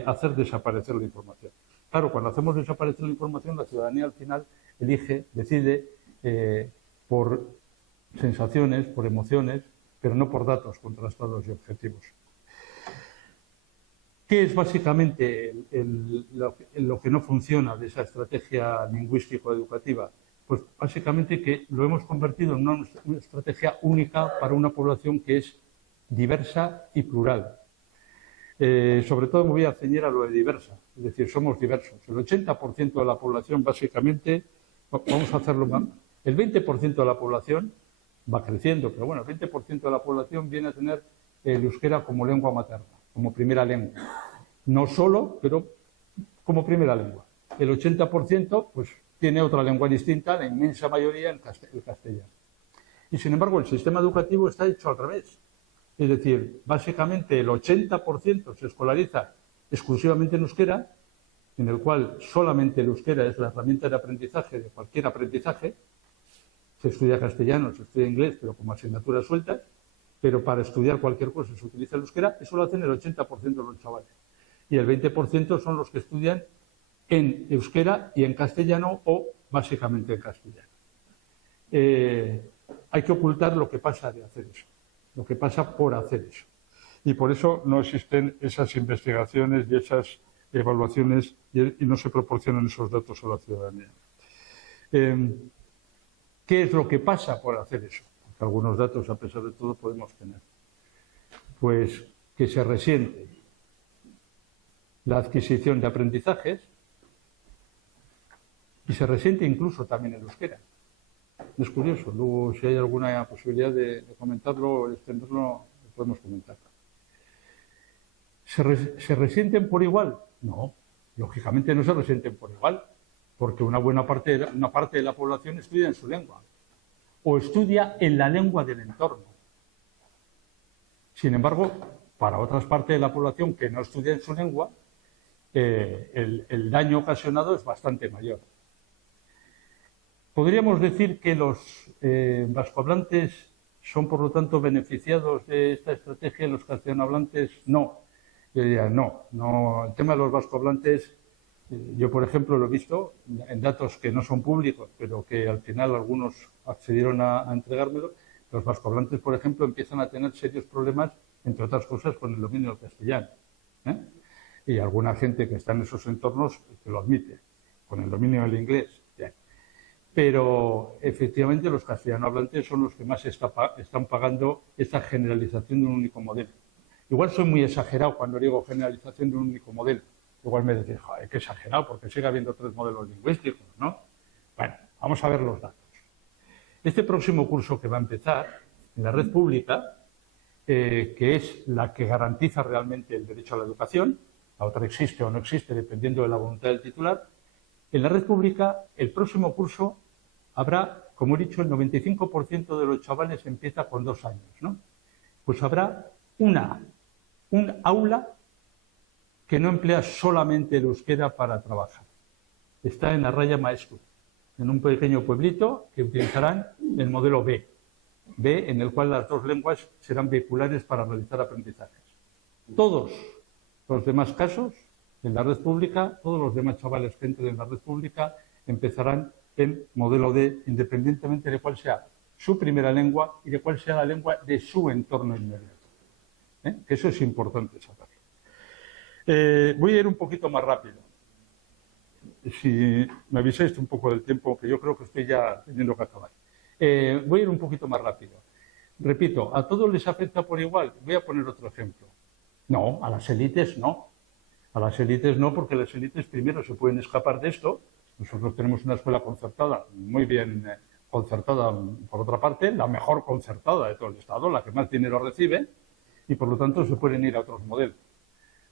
hacer desaparecer la información. Claro, cuando hacemos desaparecer la información, la ciudadanía al final decide por sensaciones, por emociones, pero no por datos contrastados y objetivos. ¿Qué es básicamente lo que no funciona de esa estrategia lingüístico-educativa? Pues básicamente que lo hemos convertido en una estrategia única para una población que es diversa y plural. Sobre todo me voy a ceñir a lo de diversa, es decir, somos diversos. El 80% de la población básicamente, vamos a hacerlo más, el 20% de la población va creciendo, pero bueno, el 20% de la población viene a tener el euskera como lengua materna, como primera lengua. No solo, pero como primera lengua. El 80% pues tiene otra lengua distinta, la inmensa mayoría el castellano. Y sin embargo el sistema educativo está hecho al revés. Es decir, básicamente el 80% se escolariza exclusivamente en euskera en el cual solamente el euskera es la herramienta de aprendizaje de cualquier aprendizaje. Se estudia castellano, se estudia inglés, pero como asignaturas sueltas, pero para estudiar cualquier cosa se utiliza el euskera. Eso lo hacen el 80% de los chavales. Y el 20% son los que estudian en euskera y en castellano o básicamente en castellano. Hay que ocultar lo que pasa de hacer eso, lo que pasa por hacer eso. Y por eso no existen esas investigaciones y esas evaluaciones y no se proporcionan esos datos a la ciudadanía. ¿Qué es lo que pasa por hacer eso? Porque algunos datos, a pesar de todo, podemos tener. Pues que se resiente la adquisición de aprendizajes y se resiente incluso también el euskera. Es curioso. Luego, si hay alguna posibilidad de comentarlo o extenderlo, lo podemos comentar. ¿Se resienten por igual? No, lógicamente no se resienten por igual, porque una parte de la población estudia en su lengua o estudia en la lengua del entorno. Sin embargo, para otras partes de la población que no estudia en su lengua, el daño ocasionado es bastante mayor. ¿Podríamos decir que los vascohablantes son, por lo tanto, beneficiados de esta estrategia y los castellanohablantes no? Yo diría no. El tema de los vascohablantes, yo, por ejemplo, lo he visto en datos que no son públicos, pero que al final algunos accedieron a entregármelo. Los vascohablantes, por ejemplo, empiezan a tener serios problemas, entre otras cosas, con el dominio del castellano. Y alguna gente que está en esos entornos que lo admite, con el dominio del inglés. Pero efectivamente los castellanohablantes son los que más están pagando esta generalización de un único modelo. Igual soy muy exagerado cuando digo generalización de un único modelo. Igual me decís, joder, qué exagerado, porque sigue habiendo 3 modelos lingüísticos, ¿no? Bueno, vamos a ver los datos. Este próximo curso que va a empezar en la red pública, que es la que garantiza realmente el derecho a la educación, la otra existe o no existe dependiendo de la voluntad del titular, en la red pública el próximo curso habrá, como he dicho, el 95% de los chavales empieza con 2 años, ¿no? Pues habrá un aula que no emplea solamente el euskera para trabajar. Está en la raya maestro, en un pequeño pueblito que utilizarán el modelo B, en el cual las 2 lenguas serán vehiculares para realizar aprendizajes. Todos los demás casos, en la red pública, todos los demás chavales que entren en la red pública empezarán en modelo D, independientemente de cuál sea su primera lengua y de cuál sea la lengua de su entorno inmediato. Eso es importante saberlo. Voy a ir un poquito más rápido. Si me avisáis un poco del tiempo, que yo creo que estoy ya teniendo que acabar. Voy a ir un poquito más rápido. Repito, ¿a todos les afecta por igual? Voy a poner otro ejemplo. No, a las élites no. A las élites no, porque las élites primero se pueden escapar de esto. Nosotros tenemos una escuela concertada, muy bien concertada, por otra parte, la mejor concertada de todo el Estado, la que más dinero recibe, y por lo tanto se pueden ir a otros modelos.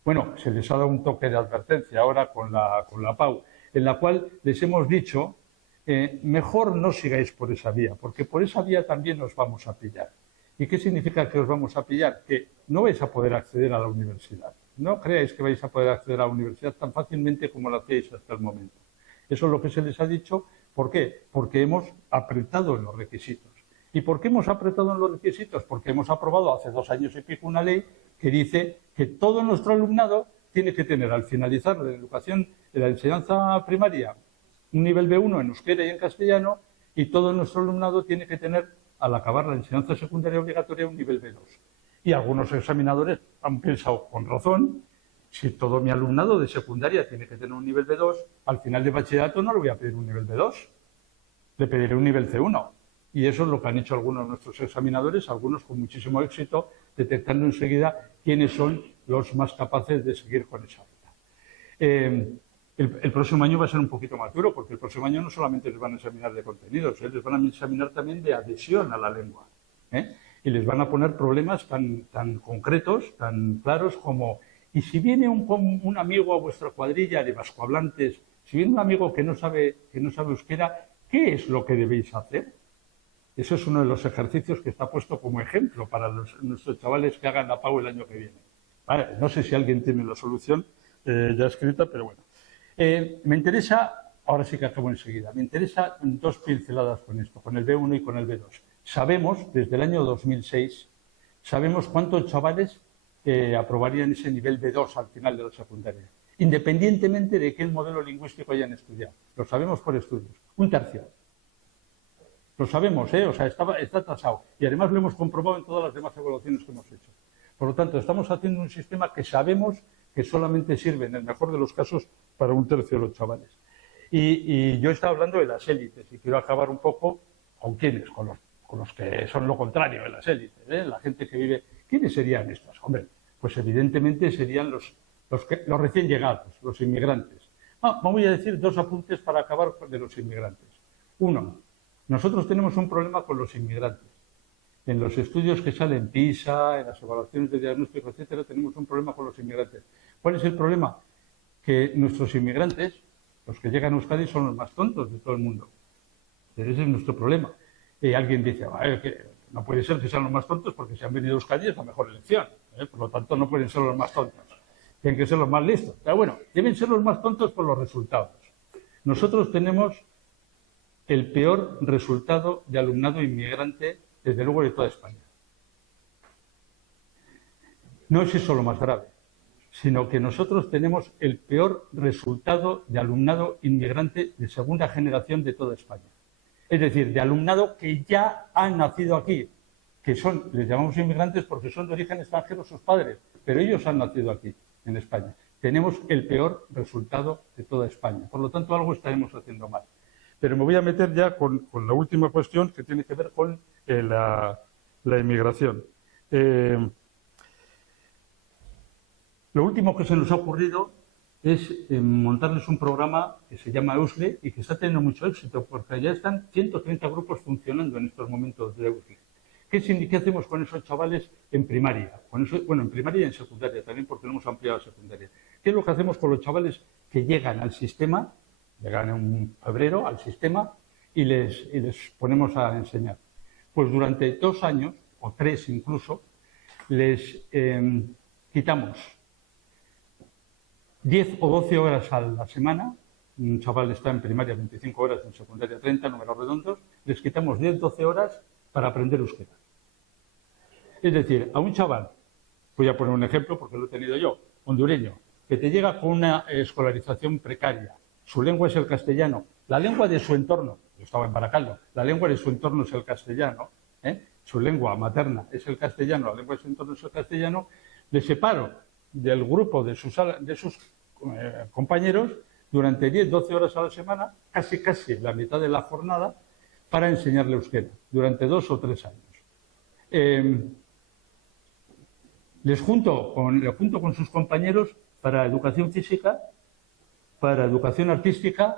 Bueno, se les ha dado un toque de advertencia ahora con la PAU, en la cual les hemos dicho, mejor no sigáis por esa vía, porque por esa vía también os vamos a pillar. ¿Y qué significa que os vamos a pillar? Que no vais a poder acceder a la universidad. No creáis que vais a poder acceder a la universidad tan fácilmente como lo hacéis hasta el momento. Eso es lo que se les ha dicho. ¿Por qué? Porque hemos apretado en los requisitos. ¿Y por qué hemos apretado en los requisitos? Porque hemos aprobado hace 2 años y pico una ley que dice que todo nuestro alumnado tiene que tener, al finalizar la educación de la enseñanza primaria, un nivel B1 en euskera y en castellano, y todo nuestro alumnado tiene que tener, al acabar la enseñanza secundaria obligatoria, un nivel B2. Y algunos examinadores han pensado, con razón, si todo mi alumnado de secundaria tiene que tener un nivel B2, al final de bachillerato no le voy a pedir un nivel B2, le pediré un nivel C1. Y eso es lo que han hecho algunos de nuestros examinadores, algunos con muchísimo éxito, detectando enseguida quiénes son los más capaces de seguir con esa ruta. El próximo año va a ser un poquito más duro, porque el próximo año no solamente les van a examinar de contenidos, les van a examinar también de adhesión a la lengua. Y les van a poner problemas tan concretos, tan claros como, y si viene un amigo a vuestra cuadrilla de vascohablantes, si viene un amigo que no sabe euskera, ¿qué es lo que debéis hacer? Eso es uno de los ejercicios que está puesto como ejemplo para nuestros chavales que hagan la PAU el año que viene. Vale, no sé si alguien tiene la solución ya escrita, pero bueno. Me interesa, ahora sí que acabo enseguida, me interesa dos pinceladas con esto, con el B1 y con el B2. Sabemos, desde el año 2006, sabemos cuántos chavales aprobarían ese nivel B2 al final de la secundaria, independientemente de qué modelo lingüístico hayan estudiado. Lo sabemos por estudios. Un tercio. Lo sabemos, o sea, está tasado. Y además lo hemos comprobado en todas las demás evaluaciones que hemos hecho. Por lo tanto, estamos haciendo un sistema que sabemos que solamente sirve, en el mejor de los casos, para un tercio de los chavales. Y yo estaba hablando de las élites y quiero acabar un poco con quiénes, con los que son lo contrario de las élites, la gente que vive. ¿Quiénes serían estos? Hombre, pues evidentemente serían los recién llegados, los inmigrantes. Voy a decir dos apuntes para acabar de los inmigrantes. Uno, nosotros tenemos un problema con los inmigrantes. En los estudios que salen PISA, en las evaluaciones de diagnóstico, etcétera, tenemos un problema con los inmigrantes. ¿Cuál es el problema? Que nuestros inmigrantes, los que llegan a Euskadi, son los más tontos de todo el mundo. Ese es nuestro problema. Y alguien dice, que no puede ser que sean los más tontos porque si han venido a Euskadi es la mejor elección. Por lo tanto, no pueden ser los más tontos. Tienen que ser los más listos. Pero bueno, deben ser los más tontos por los resultados. Nosotros tenemos el peor resultado de alumnado inmigrante, desde luego, de toda España. No es eso lo más grave, sino que nosotros tenemos el peor resultado de alumnado inmigrante de segunda generación de toda España. Es decir, de alumnado que ya han nacido aquí, que son, les llamamos inmigrantes porque son de origen extranjero sus padres, pero ellos han nacido aquí, en España. Tenemos el peor resultado de toda España. Por lo tanto, algo estaremos haciendo mal. Pero me voy a meter ya con la última cuestión que tiene que ver con la inmigración. Lo último que se nos ha ocurrido es montarles un programa que se llama EUSLE y que está teniendo mucho éxito, porque ya están 130 grupos funcionando en estos momentos de EUSLE. ¿Qué hacemos con esos chavales en primaria? En primaria y en secundaria también, porque lo hemos ampliado a secundaria. ¿Qué es lo que hacemos con los chavales que llegan al sistema? Llegan en febrero al sistema y les ponemos a enseñar. Pues durante 2 años, o 3 incluso, les quitamos 10 o 12 horas a la semana. Un chaval está en primaria 25 horas, en secundaria 30, números redondos. Les quitamos 10 o 12 horas para aprender euskera. Es decir, a un chaval, voy a poner un ejemplo porque lo he tenido yo, hondureño, que te llega con una escolarización precaria. Su lengua es el castellano. La lengua de su entorno, yo estaba en Baracaldo, la lengua de su entorno es el castellano, su lengua materna es el castellano, la lengua de su entorno es el castellano. Le separo del grupo de sus compañeros durante 10-12 horas a la semana, casi la mitad de la jornada, para enseñarle euskera, durante 2 o 3 años. Les junto con sus compañeros para educación física, para educación artística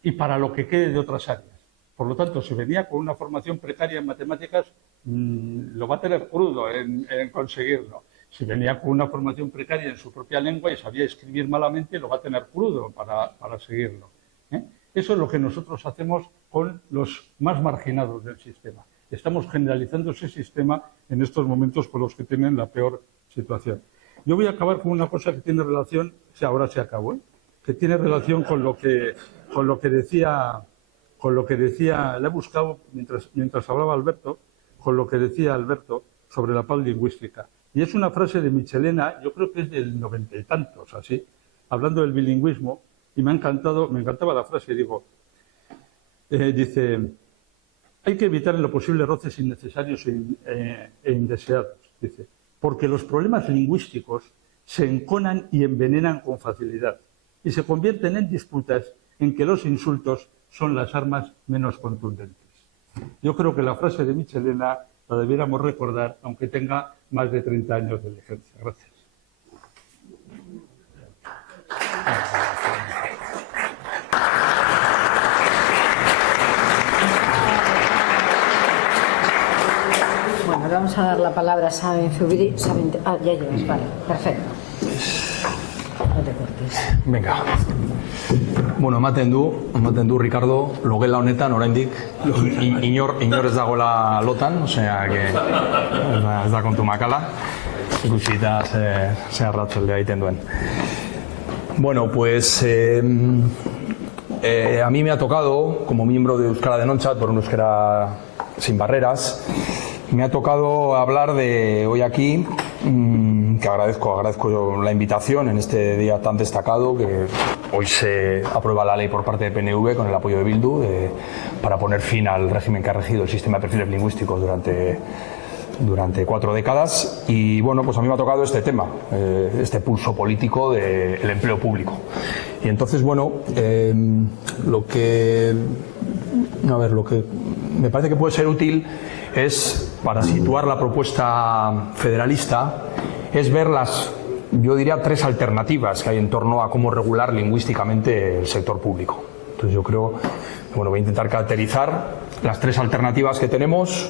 y para lo que quede de otras áreas. Por lo tanto, si venía con una formación precaria en matemáticas, lo va a tener crudo en conseguirlo. Si venía con una formación precaria en su propia lengua y sabía escribir malamente, lo va a tener crudo para seguirlo. Eso es lo que nosotros hacemos con los más marginados del sistema. Estamos generalizando ese sistema en estos momentos con los que tienen la peor situación. Yo voy a acabar con una cosa que tiene relación, ahora se acabó, que tiene relación con lo que decía, la he buscado mientras hablaba Alberto, con lo que decía Alberto sobre la paz lingüística. Y es una frase de Michelena, yo creo que es del 90 y tantos, así, hablando del bilingüismo, y me encantaba la frase, dice, hay que evitar en lo posible roces innecesarios e indeseados, dice, porque los problemas lingüísticos se enconan y envenenan con facilidad y se convierten en disputas en que los insultos son las armas menos contundentes. Yo creo que la frase de Michelena la debiéramos recordar, aunque tenga más de 30 años de vigencia. Gracias. Bueno, le vamos a dar la palabra a Sabin Zubiri. Ya llevas, vale, perfecto. No te cortes. Venga. Bueno, ematen du Ricardo, logela honetan oraindik inor ez dagoela lotan, osea que ez da kontu makala. Ikusita ze arratzaldea egiten duen. Bueno, pues a mí me ha tocado, como miembro de Euskara Denontzat, por un Euskera sin barreras, me ha tocado hablar de hoy aquí, que agradezco la invitación en este día tan destacado, que hoy se aprueba la ley por parte de PNV con el apoyo de Bildu para poner fin al régimen que ha regido el sistema de perfiles lingüísticos durante 4 décadas. Y bueno, pues a mí me ha tocado este tema, este pulso político del empleo público. Y entonces, bueno, lo que me parece que puede ser útil es, para situar la propuesta federalista, es ver yo diría, 3 alternativas que hay en torno a cómo regular lingüísticamente el sector público. Entonces yo creo, bueno, voy a intentar caracterizar las 3 alternativas que tenemos.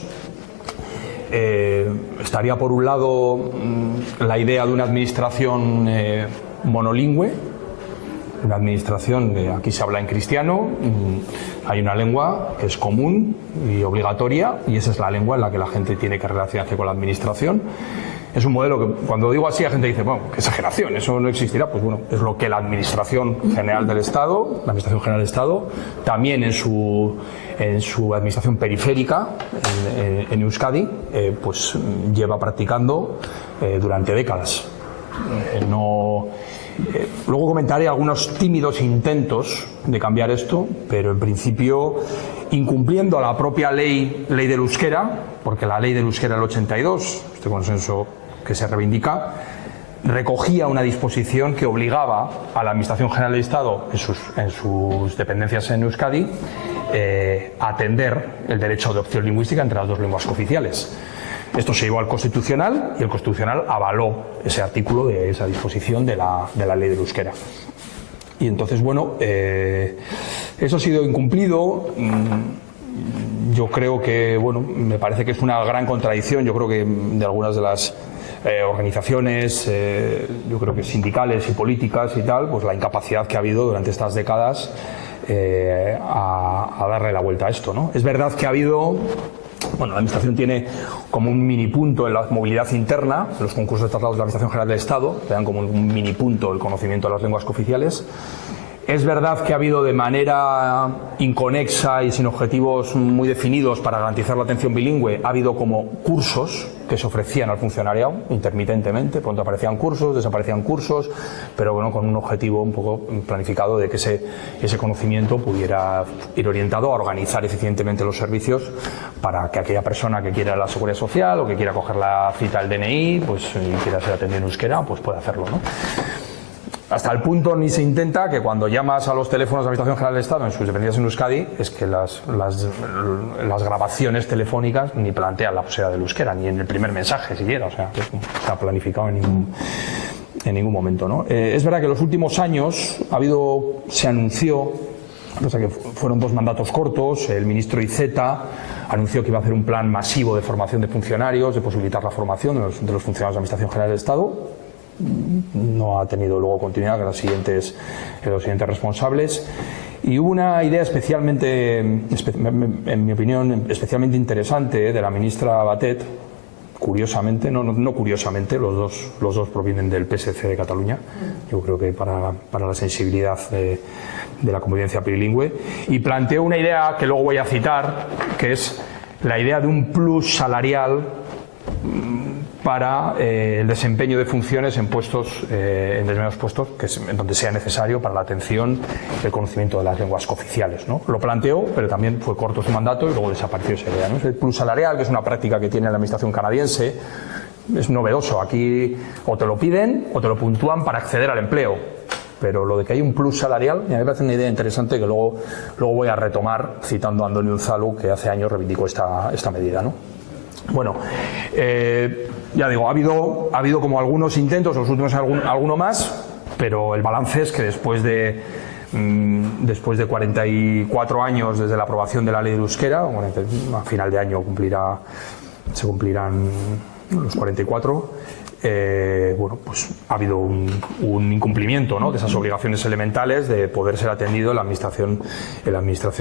Estaría por un lado la idea de una administración monolingüe, una administración, aquí se habla en cristiano, hay una lengua que es común y obligatoria, y esa es la lengua en la que la gente tiene que relacionarse con la administración. Es un modelo que, cuando digo así, la gente dice, bueno, qué exageración, eso no existirá. Pues bueno, es lo que la Administración General del Estado, también en su administración periférica, en Euskadi, pues lleva practicando durante décadas. Luego comentaré algunos tímidos intentos de cambiar esto, pero en principio incumpliendo la propia ley del euskera, porque la ley del euskera del 82, este consenso que se reivindica, recogía una disposición que obligaba a la Administración General del Estado en sus dependencias en Euskadi a atender el derecho de opción lingüística entre las 2 lenguas cooficiales. Esto se llevó al Constitucional y el Constitucional avaló ese artículo de esa disposición de la ley del euskera. Y entonces, bueno, eso ha sido incumplido. Yo creo que, bueno, me parece que es una gran contradicción. Yo creo que de algunas de las organizaciones, yo creo que sindicales y políticas y tal, pues la incapacidad que ha habido durante estas décadas a darle la vuelta a esto, ¿no? Es verdad que ha habido... Bueno, la Administración tiene como un mini punto en la movilidad interna, en los concursos de traslados de la Administración General del Estado, te dan como un mini punto el conocimiento de las lenguas cooficiales. Es verdad que ha habido de manera inconexa y sin objetivos muy definidos para garantizar la atención bilingüe, ha habido como cursos que se ofrecían al funcionariado intermitentemente, pronto aparecían cursos, desaparecían cursos, pero bueno, con un objetivo un poco planificado de que ese conocimiento pudiera ir orientado a organizar eficientemente los servicios para que aquella persona que quiera la Seguridad Social o que quiera coger la cita del DNI, pues y quiera ser atendido en euskera, pues pueda hacerlo, ¿no? Hasta el punto ni se intenta que cuando llamas a los teléfonos de la Administración General del Estado en sus dependencias en Euskadi, es que las grabaciones telefónicas ni plantean la posibilidad del euskera, ni en el primer mensaje siquiera, o sea, que está planificado en ningún momento, ¿no? Es verdad que en los últimos años se anunció, o sea que fueron 2 mandatos cortos, el ministro Iceta anunció que iba a hacer un plan masivo de formación de funcionarios, de posibilitar la formación de los funcionarios de la Administración General del Estado. No ha tenido luego continuidad con los siguientes responsables, y hubo una idea especialmente, en mi opinión, especialmente interesante de la ministra Batet. Curiosamente, no curiosamente, los dos provienen del PSC de Cataluña, yo creo que para la sensibilidad de la convivencia plurilingüe, y planteó una idea que luego voy a citar, que es la idea de un plus salarial para el desempeño de funciones en determinados puestos en donde sea necesario para la atención y el conocimiento de las lenguas cooficiales, ¿no? Lo planteó, pero también fue corto su mandato y luego desapareció esa idea, ¿no? Es el plus salarial, que es una práctica que tiene la Administración canadiense. Es novedoso. Aquí o te lo piden o te lo puntúan para acceder al empleo. Pero lo de que hay un plus salarial, me parece una idea interesante que luego voy a retomar citando a Andoni Unzalu, que hace años reivindicó esta medida, ¿no? Bueno, ya digo, ha habido como algunos intentos, los últimos alguno más, pero el balance es que después de 44 años desde la aprobación de la ley del euskera, bueno, a final de año se cumplirán los 44, bueno, pues ha habido un incumplimiento, ¿no?, de esas obligaciones elementales de poder ser atendido en la administración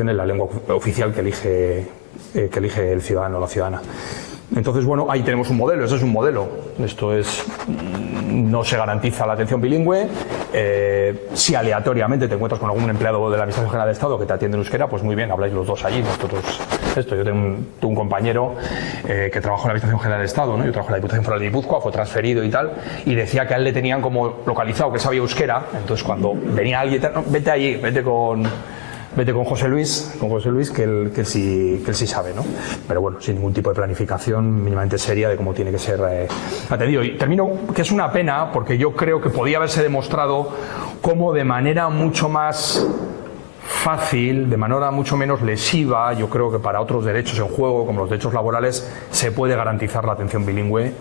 en la lengua oficial que elige el ciudadano o la ciudadana. Entonces, bueno, ahí tenemos un modelo, eso es un modelo. Esto es, no se garantiza la atención bilingüe. Si aleatoriamente te encuentras con algún empleado de la Administración General de Estado que te atiende en euskera, pues muy bien, habláis los dos allí. Nosotros, yo tengo un compañero que trabajó en la Administración General de Estado, ¿no? Yo trabajo en la Diputación Foral de Guipúzcoa, fue transferido y tal, y decía que a él le tenían como localizado que sabía euskera. Entonces, cuando venía alguien, no, vete allí, vete con José Luis, que él sí sabe, ¿no? Pero bueno, sin ningún tipo de planificación mínimamente seria de cómo tiene que ser atendido. Y termino, que es una pena, porque yo creo que podía haberse demostrado cómo de manera mucho más fácil, de manera mucho menos lesiva, yo creo que para otros derechos en juego, como los derechos laborales, se puede garantizar la atención bilingüe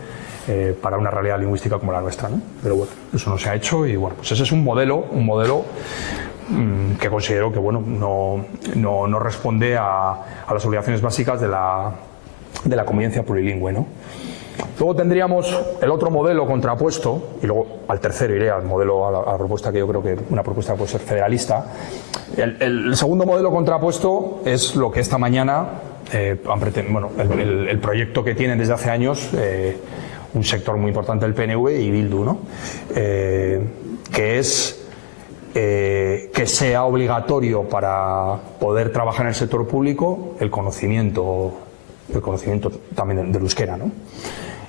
para una realidad lingüística como la nuestra, ¿no? Pero bueno, eso no se ha hecho y bueno, pues ese es un modelo que considero que bueno, no responde a las obligaciones básicas de la convivencia plurilingüe, ¿no? Luego tendríamos el otro modelo contrapuesto, y luego al tercero iré al modelo, a la propuesta que yo creo que una propuesta puede ser federalista. El segundo modelo contrapuesto es lo que esta mañana, el proyecto que tienen desde hace años un sector muy importante del PNV y Bildu, ¿no? Que es que sea obligatorio para poder trabajar en el sector público el conocimiento también del euskera, ¿no?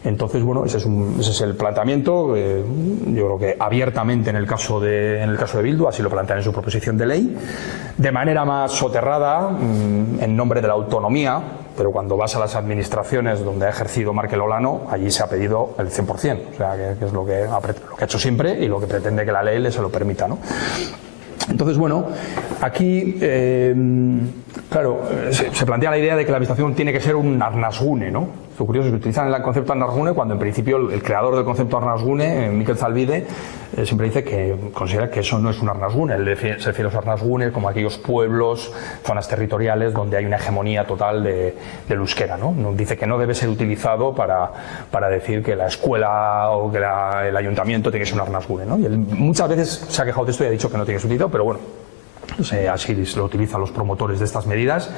Entonces, bueno, ese es el planteamiento. Yo creo que abiertamente en el caso de Bildu, así lo plantean en su proposición de ley, de manera más soterrada, en nombre de la autonomía, pero cuando vas a las administraciones donde ha ejercido Markel Olano, allí se ha pedido el 100%, o sea, que es lo que ha hecho siempre y lo que pretende que la ley se lo permita, ¿no? Entonces, bueno, aquí, claro, se plantea la idea de que la administración tiene que ser un arnasgune, ¿no? Lo curioso es que utilizan el concepto arnasgune cuando en principio el creador del concepto arnasgune, Mikel Zalbide, siempre dice que considera que eso no es un arnasgune. Él se refiere a los arnasgunes como aquellos pueblos, zonas territoriales donde hay una hegemonía total del euskera, ¿no? Dice que no debe ser utilizado para decir que la escuela o que el ayuntamiento tiene que ser un arnasgune, ¿no? Y él muchas veces se ha quejado de esto y ha dicho que no tiene que ser utilizado, pero bueno, así lo utilizan los promotores de estas medidas.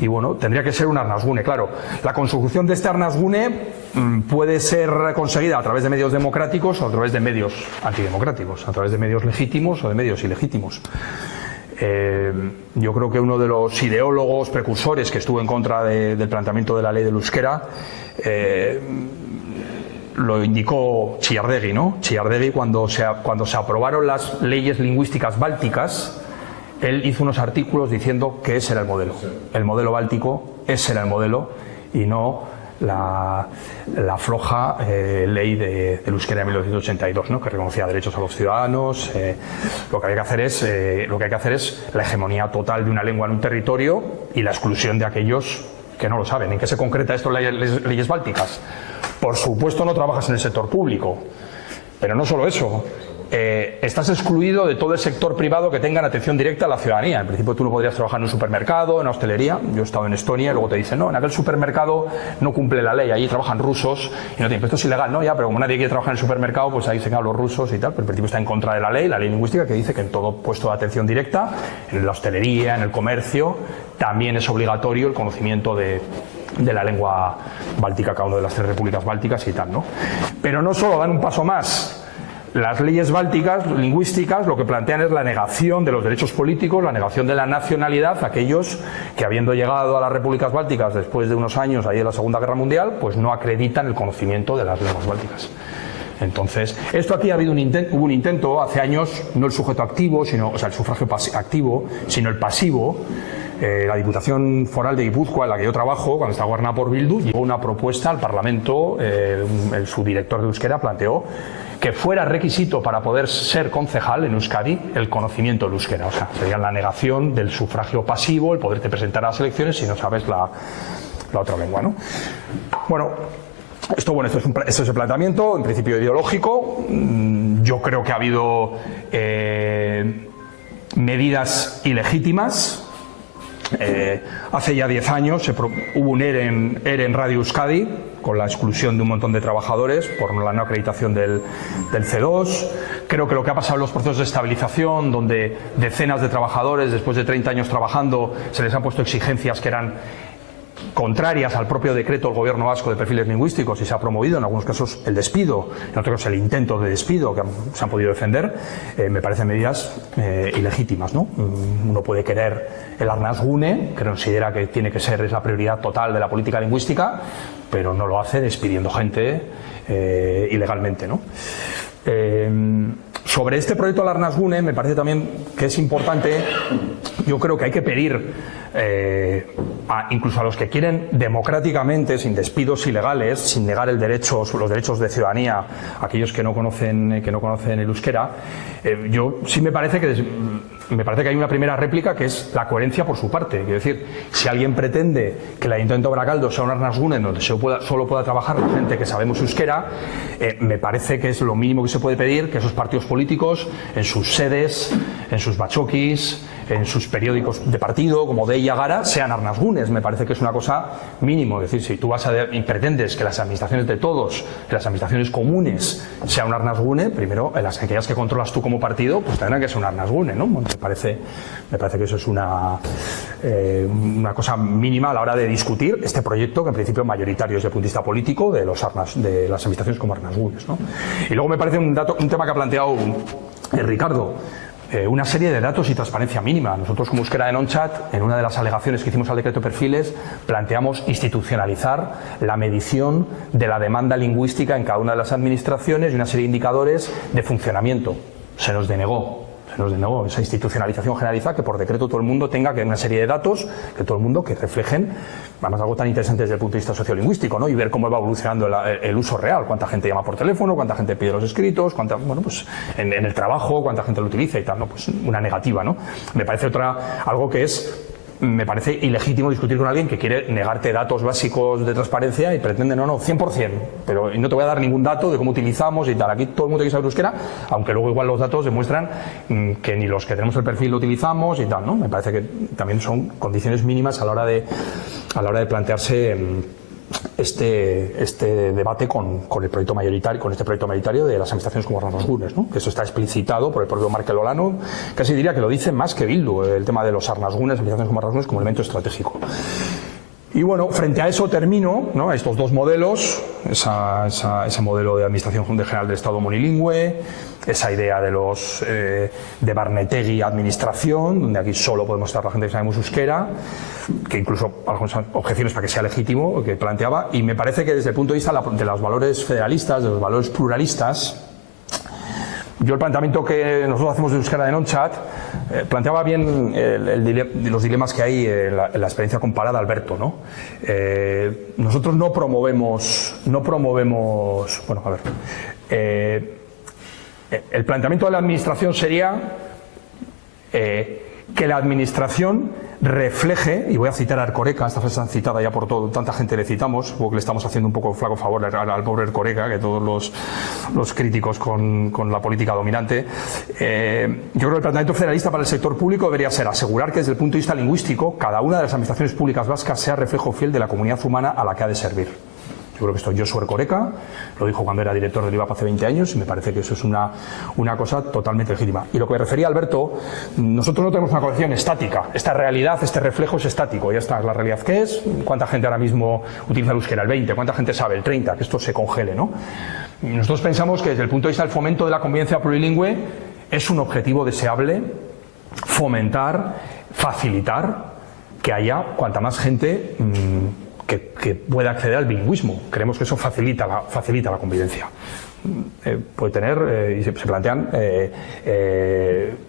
Y bueno, tendría que ser un arnasgune. Claro, la construcción de este arnasgune puede ser conseguida a través de medios democráticos o a través de medios antidemocráticos, a través de medios legítimos o de medios ilegítimos. Yo creo que uno de los ideólogos precursores que estuvo en contra del planteamiento de la ley del euskera lo indicó Chillardegui, ¿no? Chillardegui, cuando se aprobaron las leyes lingüísticas bálticas, él hizo unos artículos diciendo que ese era el modelo. El modelo báltico, ese era el modelo, y no la floja ley del euskera de 1982, ¿no? Que reconocía derechos a los ciudadanos. Lo que hay que hacer es la hegemonía total de una lengua en un territorio y la exclusión de aquellos que no lo saben. ¿En qué se concreta esto en las leyes bálticas? Por supuesto, no trabajas en el sector público, pero no solo eso. Estás excluido de todo el sector privado que tenga atención directa a la ciudadanía. En principio tú no podrías trabajar en un supermercado, en hostelería. Yo he estado en Estonia y luego te dicen, no, en aquel supermercado no cumple la ley, allí trabajan rusos y no tienen, pero esto es ilegal, ¿no? Ya, pero como nadie quiere trabajar en el supermercado, pues ahí se quedan los rusos y tal, pero en principio está en contra de la ley lingüística, que dice que en todo puesto de atención directa, en la hostelería, en el comercio, también es obligatorio el conocimiento de la lengua báltica, cada una de las 3 repúblicas bálticas y tal, ¿no? Pero no solo dan un paso más. Las leyes bálticas, lingüísticas, lo que plantean es la negación de los derechos políticos, la negación de la nacionalidad a aquellos que, habiendo llegado a las repúblicas bálticas después de unos años ahí de la Segunda Guerra Mundial, pues no acreditan el conocimiento de las lenguas bálticas. Entonces, esto aquí hubo un intento hace años, no el sujeto activo, el sufragio activo, sino el pasivo. La Diputación Foral de Guipúzcoa, en la que yo trabajo, cuando estaba gobernada por Bildu, llevó una propuesta al Parlamento, el subdirector de euskera planteó que fuera requisito para poder ser concejal en Euskadi el conocimiento del euskera. O sea, sería la negación del sufragio pasivo, el poderte presentar a las elecciones si no sabes la otra lengua, ¿no? Bueno, esto es el planteamiento, en principio ideológico. Yo creo que ha habido medidas ilegítimas. Hace ya 10 años hubo un ERE en Radio Euskadi con la exclusión de un montón de trabajadores por la no acreditación del C2. Creo que lo que ha pasado en los procesos de estabilización, donde decenas de trabajadores después de 30 años trabajando se les han puesto exigencias que eran contrarias al propio decreto del Gobierno vasco de perfiles lingüísticos y se ha promovido en algunos casos el despido, en otros casos el intento de despido que se han podido defender, me parecen medidas ilegítimas, ¿no? Uno puede querer el Arnasgune, que considera que tiene que ser, es la prioridad total de la política lingüística, pero no lo hace despidiendo gente ilegalmente, ¿no? Sobre este proyecto del Arnasgune me parece también que es importante, yo creo que hay que pedir incluso a los que quieren democráticamente, sin despidos ilegales, sin negar los derechos de ciudadanía a aquellos que no conocen el euskera, yo sí me parece que hay una primera réplica que es la coherencia por su parte. Es decir, si alguien pretende que el Ayuntamiento de Barakaldo sea un Arnasgune en donde solo pueda trabajar la gente que sabemos euskera, me parece que es lo mínimo que se puede pedir que esos partidos políticos, en sus sedes, en sus bachokis, en sus periódicos de partido, como Dei y Agara, sean Arnasgunes. Me parece que es una cosa mínimo. Es decir, si tú y pretendes que las administraciones de todos, que las administraciones comunes, sean un Arnasgune, primero, en las aquellas que controlas tú como partido, pues tendrán que ser un Arnasgune, ¿no? Me parece que eso es una cosa mínima a la hora de discutir este proyecto, que en principio mayoritario desde el punto de vista político de las administraciones como Arnasgunes, ¿no? Y luego me parece un tema que ha planteado Ricardo, una serie de datos y transparencia mínima. Nosotros como Euskera en OnChat, en una de las alegaciones que hicimos al decreto de perfiles, planteamos institucionalizar la medición de la demanda lingüística en cada una de las administraciones y una serie de indicadores de funcionamiento. Se nos denegó esa institucionalización generalizada, que por decreto todo el mundo tenga que una serie de datos que todo el mundo que reflejen, además algo tan interesante desde el punto de vista sociolingüístico, ¿no? Y ver cómo va evolucionando el uso real, cuánta gente llama por teléfono, cuánta gente pide los escritos, pues en el trabajo, cuánta gente lo utiliza y tal, ¿no? Pues una negativa, ¿no? Me parece algo que me parece ilegítimo discutir con alguien que quiere negarte datos básicos de transparencia y pretende, no, 100%, pero no te voy a dar ningún dato de cómo utilizamos y tal. Aquí todo el mundo tiene que saber euskera, aunque luego igual los datos demuestran que ni los que tenemos el perfil lo utilizamos y tal, ¿no? Me parece que también son condiciones mínimas a la hora de plantearse este debate con el proyecto mayoritario, con este proyecto mayoritario de las administraciones como Arnasgunes, ¿no? Que eso está explicitado por el propio Markel Olano, casi diría que lo dice más que Bildu, el tema de los Arnasgunes, administraciones como Arnasgunes, como elemento estratégico. Y bueno, frente a eso termino, ¿no? A estos dos modelos, ese modelo de administración general del Estado monilingüe, esa idea de Barnetegui administración, donde aquí solo podemos estar la gente que sabemos euskera, que incluso algunas objeciones para que sea legítimo, que planteaba, y me parece que desde el punto de vista de los valores federalistas, de los valores pluralistas, yo el planteamiento que nosotros hacemos de euskera en OnChat planteaba bien los dilemas que hay en la experiencia comparada, Alberto, ¿no? Nosotros no promovemos, bueno, a ver, el planteamiento de la administración sería que la administración refleje, y voy a citar a Erkoreka, esta frase tan citada ya por tanta gente le citamos, supongo que le estamos haciendo un poco flaco favor al pobre Erkoreka, que todos los críticos con la política dominante. Yo creo que el planteamiento federalista para el sector público debería ser asegurar que desde el punto de vista lingüístico cada una de las administraciones públicas vascas sea reflejo fiel de la comunidad humana a la que ha de servir. Yo creo que esto Josu Erkoreka lo dijo cuando era director del IVAP hace 20 años y me parece que eso es una cosa totalmente legítima. Y lo que me refería, Alberto, nosotros no tenemos una concepción estática. Esta realidad, este reflejo es estático. Ya está, es la realidad que es. ¿Cuánta gente ahora mismo utiliza el euskera? El 20. ¿Cuánta gente sabe? El 30. Que esto se congele, ¿no? Nosotros pensamos que desde el punto de vista del fomento de la convivencia plurilingüe es un objetivo deseable fomentar, facilitar que haya cuanta más gente que pueda acceder al bilingüismo. Creemos que eso facilita la convivencia. Puede tener, y se plantean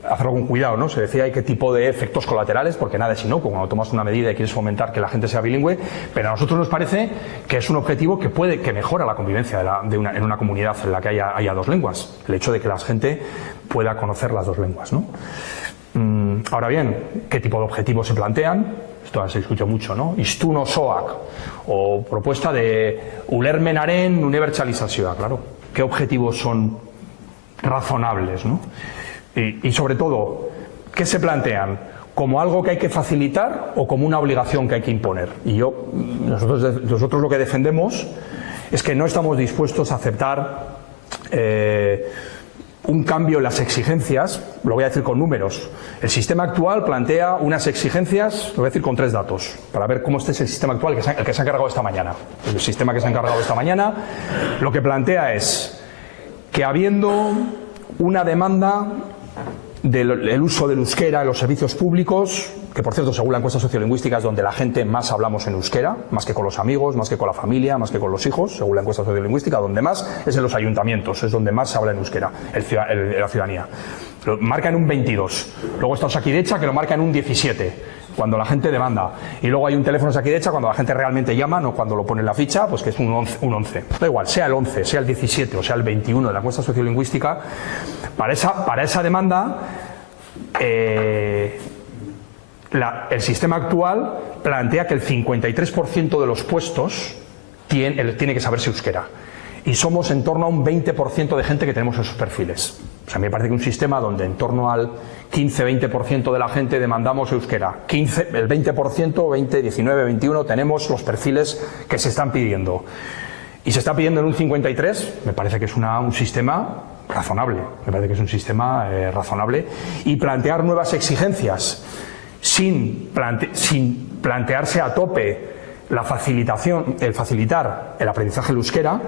hacerlo con cuidado, ¿no? Se decía qué tipo de efectos colaterales, porque nada es inocuo cuando tomas una medida y quieres fomentar que la gente sea bilingüe, pero a nosotros nos parece que es un objetivo que mejora la convivencia en una comunidad en la que haya dos lenguas, el hecho de que la gente pueda conocer las dos lenguas, ¿no? Ahora bien, ¿qué tipo de objetivos se plantean? Esto se discute mucho, ¿no? Iztun osoak, o propuesta de ulermenaren unibertsalizazioa, claro. ¿Qué objetivos son razonables, ¿no? Y sobre todo, ¿qué se plantean? ¿Como algo que hay que facilitar o como una obligación que hay que imponer? Y nosotros lo que defendemos es que no estamos dispuestos a aceptar un cambio en las exigencias, lo voy a decir con números. El sistema actual plantea unas exigencias, lo voy a decir con 3 datos, para ver cómo este es el sistema actual, el que se ha encargado esta mañana. El sistema que se ha encargado esta mañana, lo que plantea es que habiendo una demanda del uso del euskera en los servicios públicos, que por cierto, según la encuesta sociolingüística, es donde la gente más hablamos en euskera, más que con los amigos, más que con la familia, más que con los hijos, según la encuesta sociolingüística, donde más es en los ayuntamientos, es donde más se habla en euskera, la ciudadanía. Lo marca en un 22. Luego está Osakidecha, que lo marca en un 17, cuando la gente demanda. Y luego hay un teléfono Osakidecha cuando la gente realmente llama, no cuando lo pone en la ficha, pues que es un 11. Da igual, sea el 11, sea el 17 o sea el 21 de la encuesta sociolingüística, para esa demanda, el sistema actual plantea que el 53% de los puestos tiene que saberse euskera. Y somos en torno a un 20% de gente que tenemos esos perfiles. O sea, me parece que un sistema donde en torno al 15-20% de la gente demandamos euskera, el 20%, 20, 19, 21 tenemos los perfiles que se están pidiendo. Y se está pidiendo en un 53%, me parece que es un sistema razonable. Me parece que es un sistema razonable. Y plantear nuevas exigencias sin plantearse a tope la facilitación, el facilitar el aprendizaje del euskera,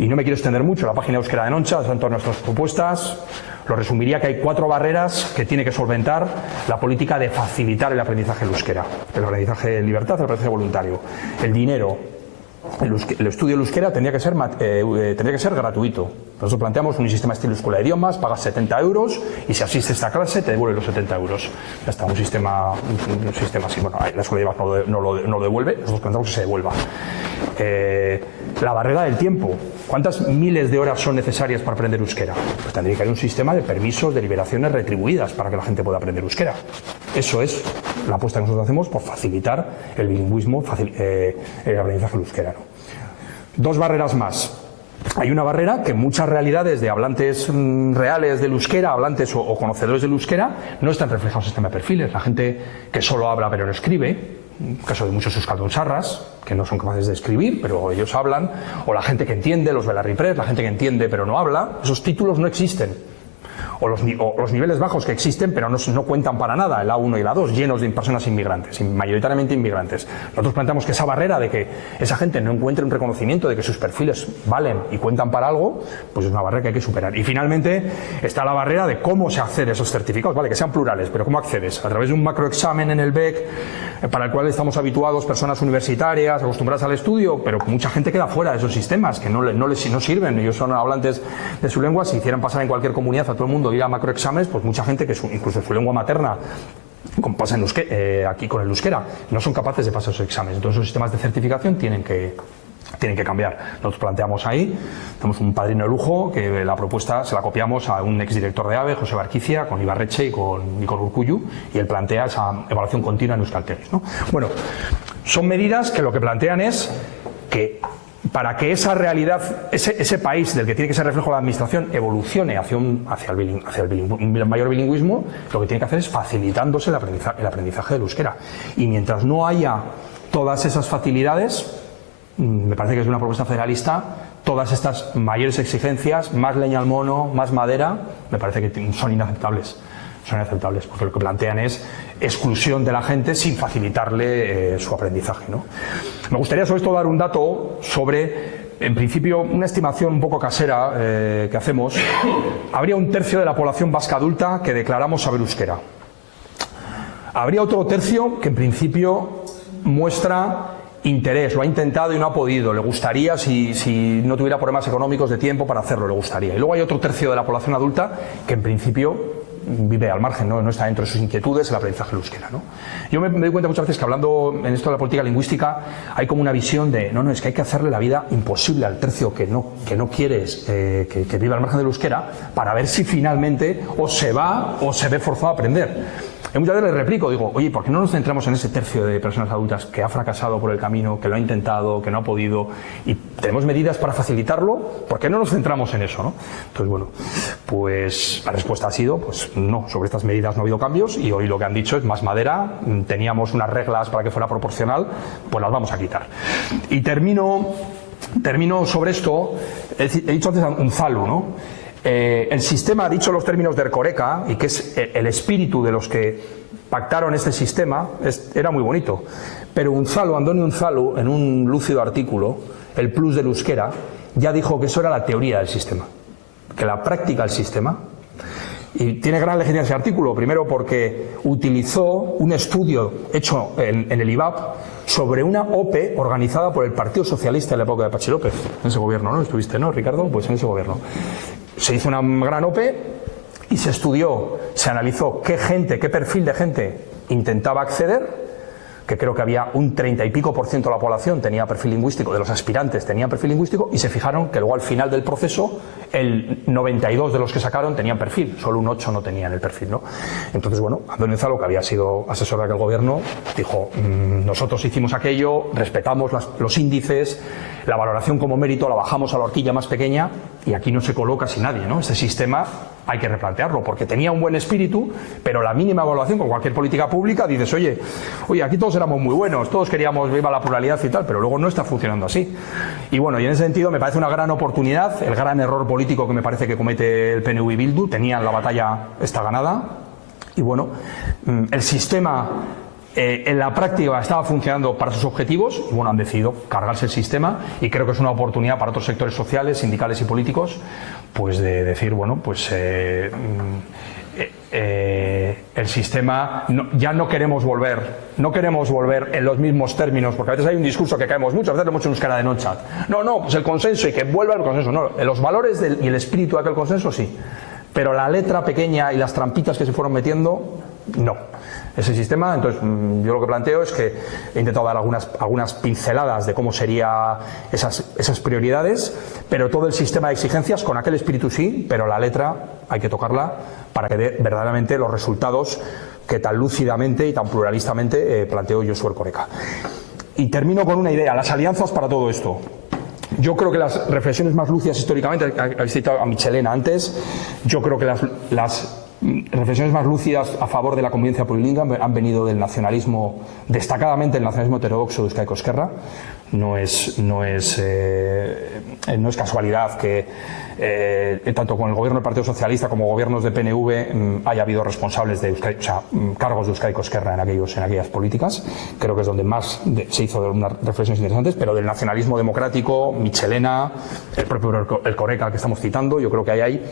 y no me quiero extender mucho, la página Euskera de Noncha son todas nuestras propuestas, lo resumiría que hay 4 barreras que tiene que solventar la política de facilitar el aprendizaje del euskera: el aprendizaje en libertad, el aprendizaje voluntario, el dinero. El estudio del euskera tendría que ser gratuito. Nosotros planteamos un sistema estilo escuela de idiomas, pagas 70 euros y si asistes a esta clase te devuelve los 70 euros. Ya está, un sistema así. Bueno, la escuela de idiomas no lo devuelve, nosotros planteamos que se devuelva. La barrera del tiempo. ¿Cuántas miles de horas son necesarias para aprender euskera? Pues tendría que haber un sistema de permisos, de liberaciones retribuidas para que la gente pueda aprender euskera. Eso es la apuesta que nosotros hacemos por facilitar el bilingüismo, el aprendizaje del euskera, ¿no? 2 barreras más. Hay una barrera que en muchas realidades de hablantes reales del euskera, hablantes o conocedores del euskera, no están reflejados en el sistema de perfiles. La gente que solo habla pero no escribe, en el caso de muchos euskaldun-sarras, que no son capaces de escribir, pero ellos hablan, o la gente que entiende, los belarriprés, la gente que entiende pero no habla, esos títulos no existen. O los niveles bajos que existen pero no cuentan para nada, el A1 y el A2, llenos de personas inmigrantes, mayoritariamente inmigrantes. Nosotros planteamos que esa barrera de que esa gente no encuentre un reconocimiento de que sus perfiles valen y cuentan para algo, pues es una barrera que hay que superar. Y finalmente está la barrera de cómo se accede a esos certificados, vale, que sean plurales, pero ¿cómo accedes? A través de un macroexamen en el BEC, para el cual estamos habituados personas universitarias, acostumbradas al estudio, pero mucha gente queda fuera de esos sistemas, que no sirven. Ellos son hablantes de su lengua, si hicieran pasar en cualquier comunidad a todo el mundo ir a macroexámenes, pues mucha gente que incluso su lengua materna, como pasa aquí con el euskera, no son capaces de pasar esos exámenes. Entonces los sistemas de certificación tienen que cambiar. Nosotros planteamos ahí, tenemos un padrino de lujo, que la propuesta se la copiamos a un exdirector de AVE, José Barquicia, con Ibarretxe y con Urkullu, y él plantea esa evaluación continua en euskaltegis, ¿no? Bueno, son medidas que lo que plantean es que para que esa realidad, ese país del que tiene que ser reflejo la administración evolucione hacia un mayor bilingüismo, lo que tiene que hacer es facilitándose el aprendizaje del euskera. Y mientras no haya todas esas facilidades, me parece que es una propuesta federalista, todas estas mayores exigencias, más leña al mono, más madera, me parece que son inaceptables. Son inaceptables porque lo que plantean es exclusión de la gente sin facilitarle su aprendizaje, ¿no? Me gustaría sobre esto dar un dato sobre, en principio, una estimación un poco casera que hacemos. Habría un tercio de la población vasca adulta que declaramos saber euskera. Habría otro tercio que en principio muestra interés, lo ha intentado y no ha podido, le gustaría si no tuviera problemas económicos de tiempo para hacerlo, le gustaría. Y luego hay otro tercio de la población adulta que en principio vive al margen, no está dentro de sus inquietudes el aprendizaje del euskera, ¿no? Yo me doy cuenta muchas veces que hablando en esto de la política lingüística hay como una visión de no, es que hay que hacerle la vida imposible al tercio que no quiere que viva al margen del euskera para ver si finalmente o se va o se ve forzado a aprender. Y muchas veces le replico, digo, oye, ¿por qué no nos centramos en ese tercio de personas adultas que ha fracasado por el camino, que lo ha intentado, que no ha podido, y tenemos medidas para facilitarlo? ¿Por qué no nos centramos en eso, no? Entonces, bueno, pues la respuesta ha sido, pues no, sobre estas medidas no ha habido cambios y hoy lo que han dicho es más madera, teníamos unas reglas para que fuera proporcional, pues las vamos a quitar. Y termino sobre esto, he dicho antes un zalu, ¿no? El sistema, dicho los términos de Erkoreka, y que es el espíritu de los que pactaron este sistema, era muy bonito. Pero Antonio Unzalu, en un lúcido artículo, El plus del euskera, ya dijo que eso era la teoría del sistema, que la práctica del sistema. Y tiene gran legitimidad ese artículo, primero porque utilizó un estudio hecho en el IVAP sobre una OPE organizada por el Partido Socialista en la época de Patxi López, en ese gobierno, ¿no? Estuviste, ¿no, Ricardo? Pues en ese gobierno. Se hizo una gran OPE y se estudió, se analizó qué perfil de gente intentaba acceder, que creo que había un 30 y pico % de la población tenía perfil lingüístico, de los aspirantes tenían perfil lingüístico, y se fijaron que luego al final del proceso el 92 de los que sacaron tenían perfil, solo un 8 no tenían el perfil, ¿no? Entonces, bueno, Antonio Unzalu, que había sido asesor de aquel gobierno, dijo, nosotros hicimos aquello, respetamos los índices, la valoración como mérito la bajamos a la horquilla más pequeña y aquí no se coloca casi nadie, ¿no? Este sistema hay que replantearlo porque tenía un buen espíritu, pero la mínima evaluación con cualquier política pública dices, oye, aquí todos éramos muy buenos, todos queríamos viva la pluralidad y tal, pero luego no está funcionando así. Y bueno, y en ese sentido me parece una gran oportunidad, el gran error político que me parece que comete el PNV y Bildu, tenían la batalla esta ganada y bueno, el sistema en la práctica estaba funcionando para sus objetivos y bueno, han decidido cargarse el sistema y creo que es una oportunidad para otros sectores sociales, sindicales y políticos pues de decir, bueno, pues el sistema ya no queremos volver en los mismos términos, porque a veces hay un discurso que caemos mucho, a veces lo hemos hecho en euskera de no-chat. No, pues el consenso y que vuelva el consenso. No, los valores y el espíritu de aquel consenso sí, pero la letra pequeña y las trampitas que se fueron metiendo, no. Ese sistema, entonces yo lo que planteo es que he intentado dar algunas pinceladas de cómo serían esas prioridades, pero todo el sistema de exigencias con aquel espíritu sí, pero la letra hay que tocarla para que dé verdaderamente los resultados que tan lúcidamente y tan pluralistamente planteó Josu Erkoreka. Y termino con una idea, las alianzas para todo esto. Yo creo que las reflexiones más lúcidas históricamente, habéis citado a Michelena antes, yo creo que las reflexiones más lúcidas a favor de la convivencia plurilingüe han venido del nacionalismo, destacadamente el nacionalismo heterodoxo de Euskadiko Ezkerra. No es casualidad que tanto con el gobierno del Partido Socialista como gobiernos de PNV haya habido responsables de cargos de Euskadiko Ezkerra en aquellas políticas. Creo que es donde más se hizo unas reflexiones interesantes, pero del nacionalismo democrático, Michelena, el propio Erkoreka al que estamos citando, yo creo que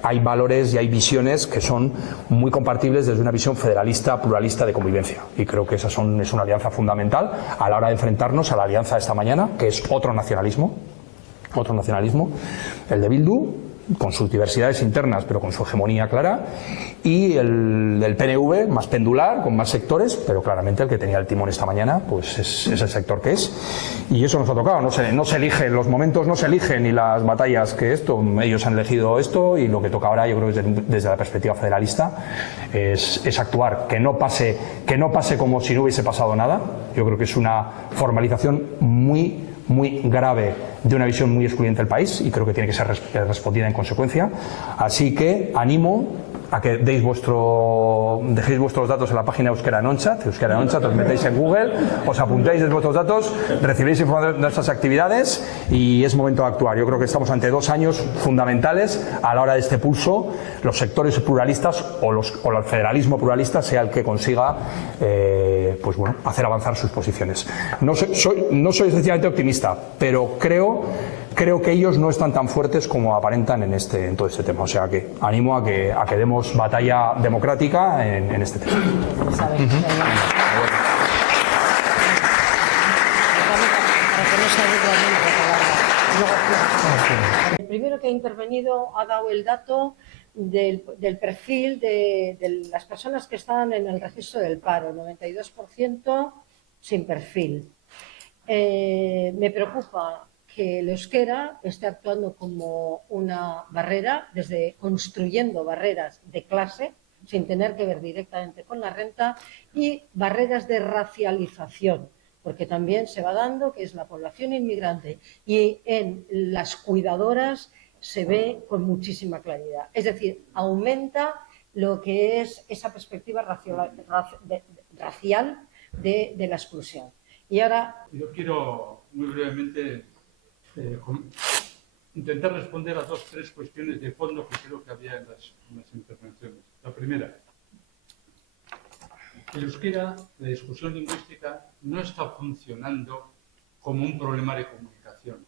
hay valores y hay visiones que son muy compartibles desde una visión federalista, pluralista de convivencia. Y creo que es una alianza fundamental a la hora de enfrentarnos a la alianza de esta mañana, que es otro nacionalismo, el de Bildu, con sus diversidades internas, pero con su hegemonía clara, y el del PNV, más pendular, con más sectores, pero claramente el que tenía el timón esta mañana, pues es el sector que es. Y eso nos ha tocado, no se eligen, los momentos no se eligen ni las batallas que ellos han elegido esto, y lo que toca ahora, yo creo que desde la perspectiva federalista, es actuar, que no pase como si no hubiese pasado nada. Yo creo que es una formalización muy grave de una visión muy excluyente del país y creo que tiene que ser respondida en consecuencia. Así que animo a que dejéis vuestros datos en la página Euskera Nonchat, os metéis en Google, os apuntáis de vuestros datos, recibiréis información de nuestras actividades y es momento de actuar. Yo creo que estamos ante 2 años fundamentales a la hora de este pulso. Los sectores pluralistas o el federalismo pluralista sea el que consiga hacer avanzar sus posiciones. No soy excesivamente optimista, pero creo que ellos no están tan fuertes como aparentan en todo este tema. O sea que animo a que demos batalla democrática en este tema. El primero que ha intervenido ha dado el dato del perfil de las personas que están en el registro del paro, 92% sin perfil. Me preocupa que el euskera esté actuando como una barrera, construyendo barreras de clase, sin tener que ver directamente con la renta, y barreras de racialización, porque también se va dando que es la población inmigrante y en las cuidadoras se ve con muchísima claridad. Es decir, aumenta lo que es esa perspectiva racial de la exclusión. Y ahora... Yo quiero muy brevemente intentar responder a 2 o 3 cuestiones de fondo que creo que había en las intervenciones. La primera, el euskera, la discusión lingüística, no está funcionando como un problema de comunicación.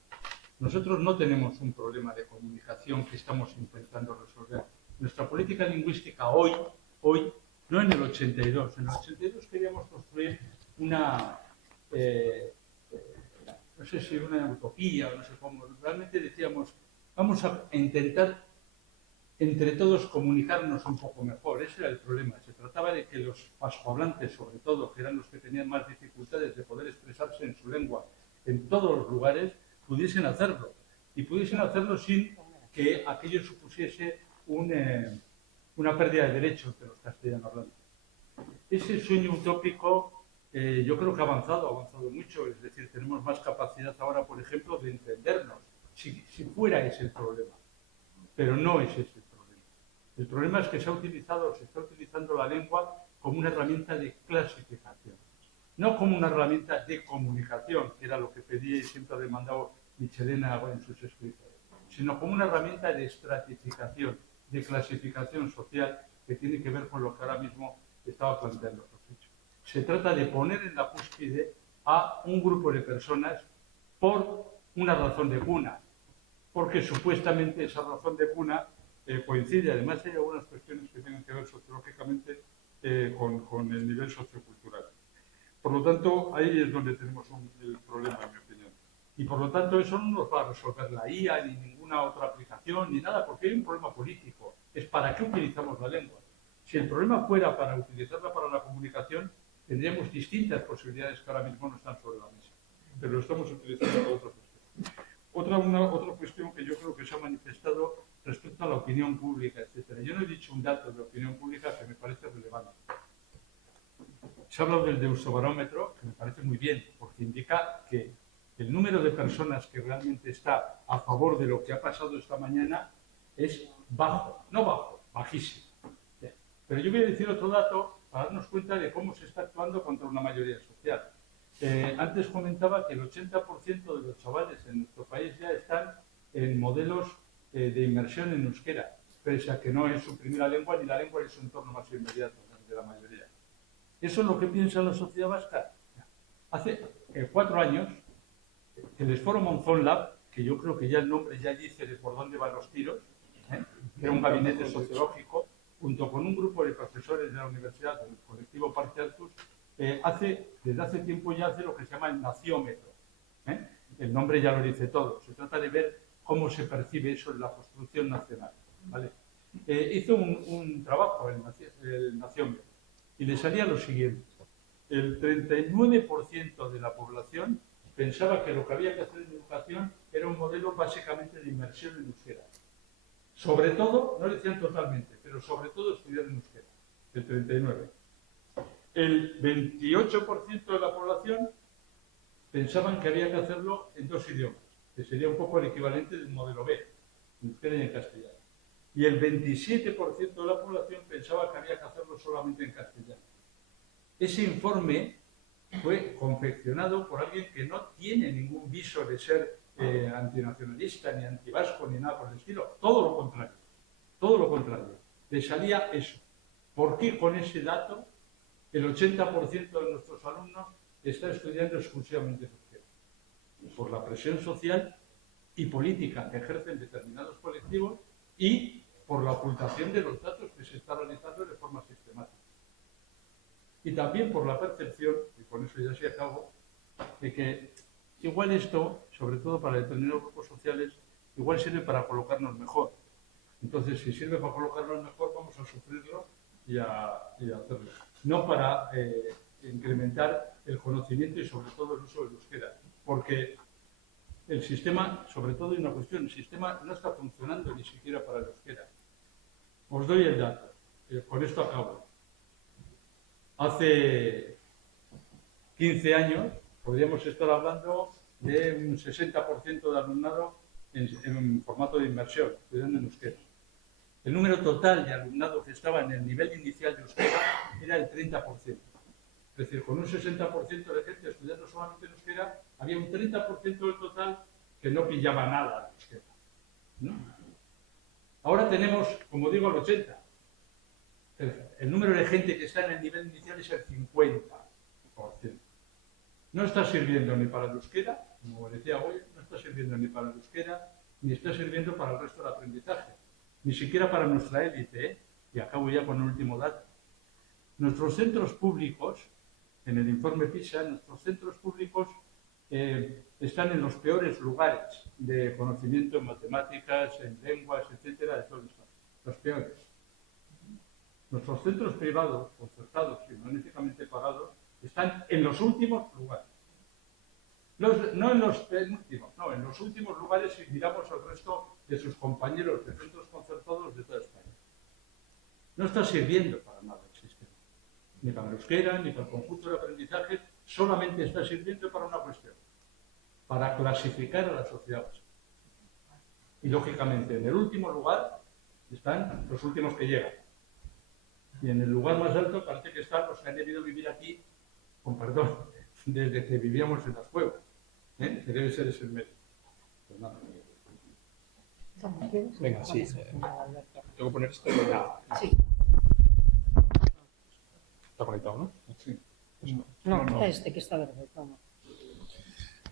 Nosotros no tenemos un problema de comunicación que estamos intentando resolver. Nuestra política lingüística hoy, no en el 82, en el 82 queríamos construir una, no sé si una utopía o no sé cómo, realmente decíamos, vamos a intentar entre todos comunicarnos un poco mejor. Ese era el problema. Se trataba de que los vascohablantes, sobre todo, que eran los que tenían más dificultades de poder expresarse en su lengua en todos los lugares, pudiesen hacerlo. Y pudiesen hacerlo sin que aquello supusiese una pérdida de derechos de los castellanohablantes. Ese sueño utópico yo creo que ha avanzado mucho. Es decir, tenemos más capacidad ahora, por ejemplo, de entendernos, si fuera ese el problema. Pero no es ese el problema. El problema es que se está utilizando la lengua como una herramienta de clasificación, no como una herramienta de comunicación, que era lo que pedía y siempre ha demandado Michelena en sus escritos, sino como una herramienta de estratificación, de clasificación social, que tiene que ver con lo que ahora mismo estaba planteando Rosich. Se trata de poner en la cúspide a un grupo de personas por una razón de cuna, porque supuestamente esa razón de cuna coincide. Además, hay algunas cuestiones que tienen que ver sociológicamente con el nivel sociocultural. Por lo tanto, ahí es donde tenemos el problema, en mi opinión. Y por lo tanto, eso no nos va a resolver la IA, ni ninguna otra aplicación, ni nada, porque hay un problema político. Es para qué utilizamos la lengua. Si el problema fuera para utilizarla para la comunicación, tendríamos distintas posibilidades que ahora mismo no están sobre la mesa. Pero lo estamos utilizando para otra cuestión. Otra cuestión que yo creo que se ha manifestado respecto a la opinión pública, etc. Yo no he dicho un dato de opinión pública que me parece relevante. Se ha hablado del deustobarómetro, que me parece muy bien, porque indica que el número de personas que realmente está a favor de lo que ha pasado esta mañana es bajo, no bajo, bajísimo. Pero yo voy a decir otro dato para darnos cuenta de cómo se está actuando contra una mayoría social. Antes comentaba que el 80% de los chavales en nuestro país ya están en modelos de inmersión en euskera, pese a que no es su primera lengua ni la lengua de su entorno más inmediato, de la mayoría. ¿Eso es lo que piensa la sociedad vasca? Hace 4 años, el Esforo Monzón Lab, que yo creo que ya el nombre ya dice de por dónde van los tiros, que era un gabinete sociológico, junto con un grupo de profesores de la universidad, del colectivo Parque Altus, desde hace tiempo ya hace lo que se llama el naciómetro. El nombre ya lo dice todo. Se trata de ver cómo se percibe eso en la construcción nacional. ¿Vale? Hizo un trabajo, el naciómetro, y le salía lo siguiente. El 39% de la población pensaba que lo que había que hacer en educación era un modelo básicamente de inmersión en euskera. Sobre todo, no lo decían totalmente, pero sobre todo estudiar en euskera, el 39%. El 28% de la población pensaban que había que hacerlo en 2 idiomas, que sería un poco el equivalente del modelo B, en euskera y en castellano. Y el 27% de la población pensaba que había que hacerlo solamente en castellano. Ese informe fue confeccionado por alguien que no tiene ningún viso de ser antinacionalista, ni antivasco, ni nada por el estilo. Todo lo contrario. Todo lo contrario. Le salía eso. ¿Por qué con ese dato el 80% de nuestros alumnos está estudiando exclusivamente euskera? Por la presión social y política que ejercen determinados colectivos y por la ocultación de los datos que se está realizando de forma sistemática. Y también por la percepción, y con eso ya sí acabo, de que igual esto, sobre todo para determinados grupos sociales, igual sirve para colocarnos mejor. Entonces, si sirve para colocarnos mejor, vamos a sufrirlo y a hacerlo. No para incrementar el conocimiento y sobre todo el uso del euskera. Porque el sistema, sobre todo hay una cuestión, el sistema no está funcionando ni siquiera para el euskera. Os doy el dato, con esto acabo. Hace 15 años podríamos estar hablando de un 60% de alumnado en formato de inmersión, estudiando en euskera. El número total de alumnado que estaba en el nivel inicial de euskera era el 30%. Es decir, con un 60% de gente estudiando solamente en euskera, había un 30% del total que no pillaba nada de euskera. ¿no? Ahora tenemos, como digo, el 80%. El número de gente que está en el nivel inicial es el 50%. No está sirviendo ni para el euskera, como decía hoy, no está sirviendo ni para el euskera, ni está sirviendo para el resto del aprendizaje, ni siquiera para nuestra élite, ¿eh? Y acabo ya con el último dato. Nuestros centros públicos, en el informe PISA, nuestros centros públicos están en los peores lugares de conocimiento en matemáticas, en lenguas, etcétera, de todos los peores. Nuestros centros privados, concertados y magníficamente pagados, están en los últimos lugares. No en los penúltimos, no, en los últimos lugares si miramos al resto de sus compañeros de centros concertados de toda España. No está sirviendo para nada el sistema. Ni para el euskera, ni para el conjunto de aprendizaje, solamente está sirviendo para una cuestión, para clasificar a la sociedad vasca. Y lógicamente, en el último lugar están los últimos que llegan. Y en el lugar más alto parece que están los que han debido vivir aquí, con perdón, desde que vivíamos en las cuevas, ¿eh? Que debe ser ese el medio. Pues nada. Venga, sí. Tengo que poner esto. Sí. Está conectado, ¿no? Sí. No, este que está verde. Toma.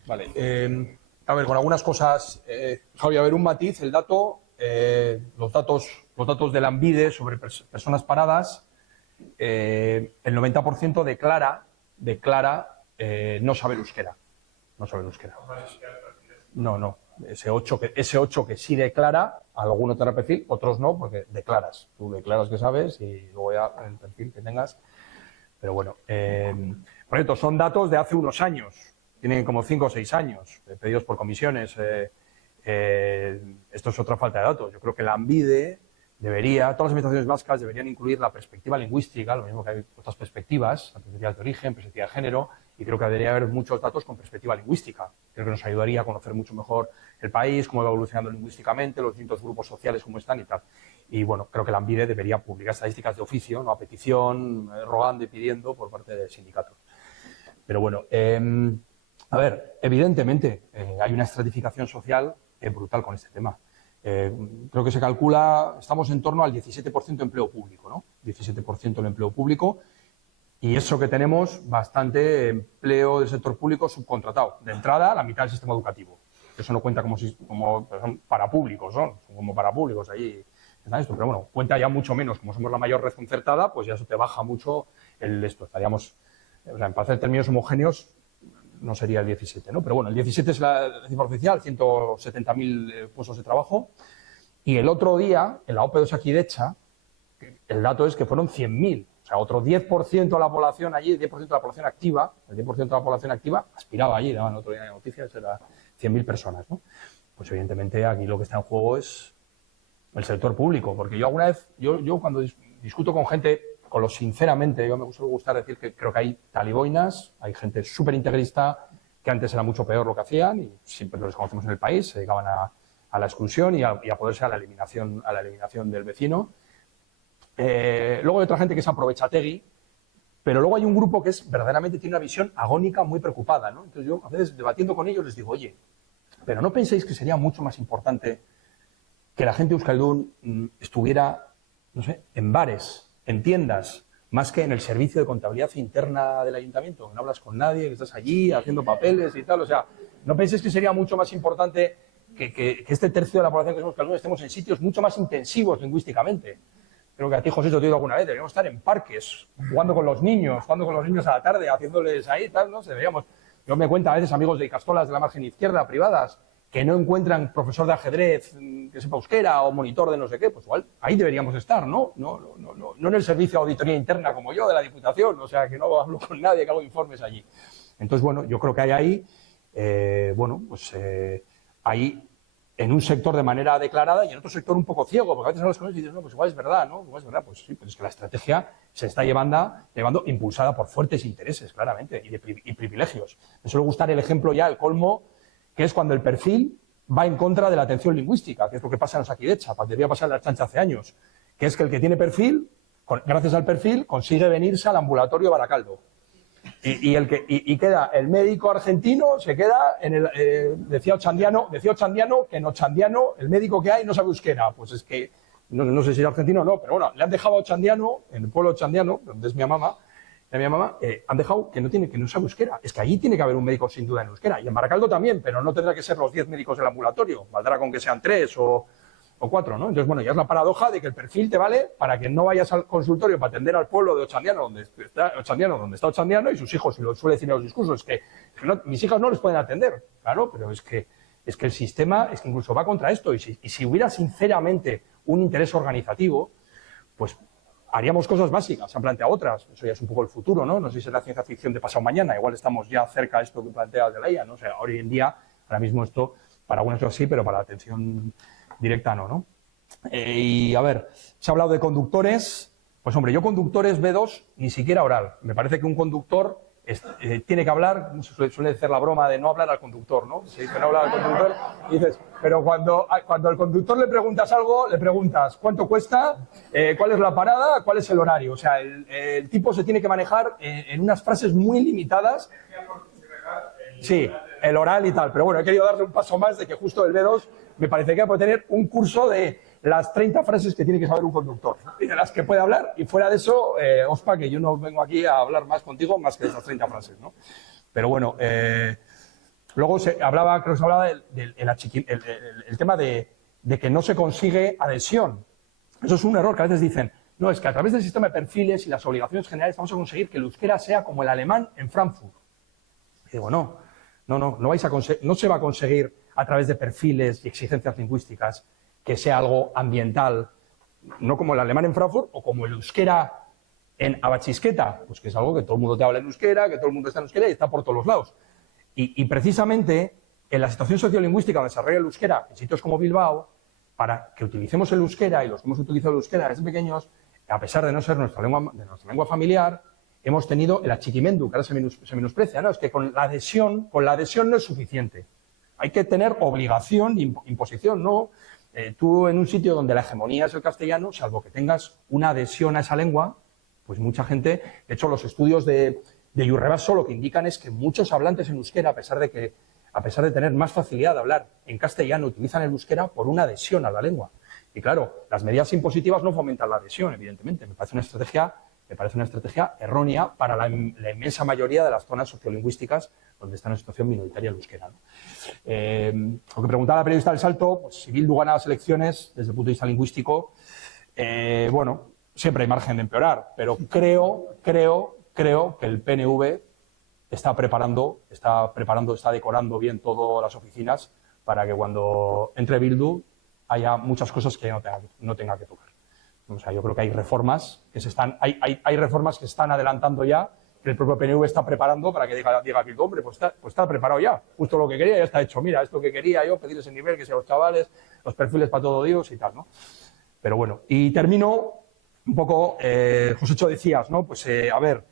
Vale. A ver, con algunas cosas, Javi, a ver, un matiz, el dato, los datos de Lanbide sobre personas paradas, el 90% declara no saber euskera. No saber euskera. No. Ese 8 que sí declara, alguno tendrá perfil, otros no, porque declaras. Tú declaras que sabes y luego ya el perfil que tengas. Pero bueno, por cierto, son datos de hace unos años. Tienen como 5 o 6 años, pedidos por comisiones. Esto es otra falta de datos. Yo creo que Lanbide todas las administraciones vascas deberían incluir la perspectiva lingüística, lo mismo que hay otras perspectivas, la perspectiva de origen, perspectiva de género, y creo que debería haber muchos datos con perspectiva lingüística. Creo que nos ayudaría a conocer mucho mejor el país, cómo va evolucionando lingüísticamente, los distintos grupos sociales, cómo están y tal. Y bueno, creo que Lanbide debería publicar estadísticas de oficio, no a petición, rogando y pidiendo por parte del sindicato. Pero bueno, a ver, evidentemente hay una estratificación social brutal con este tema. Creo que se calcula, estamos en torno al 17% de empleo público, ¿no? 17% del empleo público, y eso que tenemos bastante empleo del sector público subcontratado. De entrada, la mitad del sistema educativo. Eso no cuenta como son parapúblicos, son como parapúblicos allí. Esto, pero bueno, cuenta ya mucho menos. Como somos la mayor red concertada, pues ya eso te baja mucho esto. Estaríamos, o sea, para hacer términos homogéneos, no sería el 17, ¿no? Pero bueno, el 17 es la cifra oficial, 170.000 puestos de trabajo. Y el otro día, en la OPE de Osakidecha, el dato es que fueron 100.000. O sea, otro 10% de la población allí, el 10% de la población activa, aspiraba allí, daban otro día de noticias, era 100.000 personas, ¿no? Pues evidentemente aquí lo que está en juego es el sector público. Porque yo alguna vez, yo cuando discuto con gente, sinceramente, yo me gusta decir que creo que hay taliboinas, hay gente súper integrista, que antes era mucho peor lo que hacían, y siempre los conocemos en el país, se dedicaban a la exclusión y a poderse a la eliminación del vecino. Luego hay otra gente que es aprovechategui, pero luego hay un grupo que verdaderamente tiene una visión agónica muy preocupada, ¿no? Entonces yo a veces debatiendo con ellos les digo, oye, pero ¿no pensáis que sería mucho más importante que la gente de euskaldun estuviera, no sé, en bares, en tiendas, más que en el servicio de contabilidad interna del ayuntamiento, que no hablas con nadie, que estás allí haciendo papeles y tal? O sea, ¿no pensáis que sería mucho más importante que este tercio de la población que somos euskaldun estemos en sitios mucho más intensivos lingüísticamente? Creo que a ti, José, te he oído alguna vez, deberíamos estar en parques, jugando con los niños a la tarde, haciéndoles ahí, tal, ¿no? Yo me cuento a veces amigos de Icastolas de la margen izquierda, privadas, que no encuentran profesor de ajedrez que sepa euskera o monitor de no sé qué, pues igual ahí deberíamos estar, ¿no? No en el servicio de auditoría interna como yo, de la Diputación, o sea, que no hablo con nadie, que hago informes allí. Entonces, bueno, yo creo que hay ahí, ahí en un sector de manera declarada y en otro sector un poco ciego, porque a veces hablas con ellos y dices, no, pues igual es verdad, ¿no? Igual es verdad, pues sí, pero es que la estrategia se está llevando impulsada por fuertes intereses, claramente, y privilegios. Me suele gustar el ejemplo ya, el colmo, que es cuando el perfil va en contra de la atención lingüística, que es lo que pasa en Osakidecha, debería pasar en la Ertzaintza hace años, que es que el que tiene perfil, gracias al perfil, consigue venirse al ambulatorio Baracaldo. Y queda el médico argentino, se queda en el, decía Ochandiano que en Ochandiano el médico que hay no sabe euskera. Pues es que, no sé si es argentino o no, pero bueno, le han dejado a Ochandiano, en el pueblo Ochandiano, donde es mi mamá, han dejado que no sabe euskera. Es que allí tiene que haber un médico sin duda en euskera. Y en Baracaldo también, pero no tendrá que ser los 10 médicos del ambulatorio. Valdrá con que sean 3 o 4, ¿no? Entonces, bueno, ya es la paradoja de que el perfil te vale para que no vayas al consultorio para atender al pueblo de Ochandiano, donde está Ochandiano y sus hijos, y lo suele decir en los discursos, es que mis hijas no les pueden atender. Claro, pero es que el sistema es que incluso va contra esto. Y si hubiera sinceramente un interés organizativo, pues haríamos cosas básicas. Se han planteado otras. Eso ya es un poco el futuro, ¿no? No sé si será ciencia ficción de pasado mañana. Igual estamos ya cerca de esto que plantea de la IA, ¿no? O sea, hoy en día, ahora mismo esto, para algunas cosas sí, pero para la atención directa no. Y a ver, se ha hablado de conductores. Pues hombre, yo conductores B2 ni siquiera oral. Me parece que un conductor tiene que hablar, suele hacer la broma de no hablar al conductor, ¿no? Se dice no hablar al conductor y dices, pero cuando al conductor le preguntas algo, le preguntas cuánto cuesta, cuál es la parada, cuál es el horario. O sea, el tipo se tiene que manejar en unas frases muy limitadas. Sí, el oral y tal. Pero bueno, he querido darle un paso más de que justo el B2 me parece que puede tener un curso de las 30 frases que tiene que saber un conductor y de las que puede hablar. Y fuera de eso, Ospa, que yo no vengo aquí a hablar más contigo más que de esas 30 frases, ¿no? Pero bueno, luego creo que se hablaba el tema de que no se consigue adhesión. Eso es un error que a veces dicen, no, es que a través del sistema de perfiles y las obligaciones generales vamos a conseguir que el euskera sea como el alemán en Frankfurt. Y digo, no se va a conseguir a través de perfiles y exigencias lingüísticas que sea algo ambiental, no como el alemán en Frankfurt o como el euskera en Abachisqueta, pues que es algo que todo el mundo te habla en euskera, que todo el mundo está en euskera y está por todos los lados. Y precisamente en la situación sociolingüística donde se desarrolla el euskera, en sitios como Bilbao, para que utilicemos el euskera y los que hemos utilizado el euskera desde pequeños, a pesar de no ser nuestra lengua familiar, hemos tenido el achiquimendu, que ahora se menosprecia, ¿no? Es que con la adhesión no es suficiente. Hay que tener obligación, imposición, ¿no? Tú en un sitio donde la hegemonía es el castellano, salvo que tengas una adhesión a esa lengua, pues mucha gente, de hecho los estudios de Yurrebaso lo que indican es que muchos hablantes en euskera, a pesar de tener más facilidad de hablar en castellano, utilizan el euskera por una adhesión a la lengua. Y claro, las medidas impositivas no fomentan la adhesión, evidentemente. Me parece una estrategia errónea para la inmensa mayoría de las zonas sociolingüísticas donde está en una situación minoritaria el euskera, ¿no? Lo que preguntaba la periodista del Salto, pues si Bildu gana las elecciones desde el punto de vista lingüístico, bueno, siempre hay margen de empeorar, pero creo que el PNV está decorando bien todas las oficinas para que cuando entre Bildu haya muchas cosas que no tenga que tocar. O sea, yo creo que hay reformas que hay reformas que están adelantando ya, que el propio PNV está preparando para que diga Bildu, hombre, pues está preparado ya. Justo lo que quería ya está hecho. Mira, esto que quería yo, pedir ese nivel, que sean los chavales, los perfiles para todo Dios y tal, ¿no? Pero bueno, y termino un poco, Josécho decías, ¿no? Pues, a ver,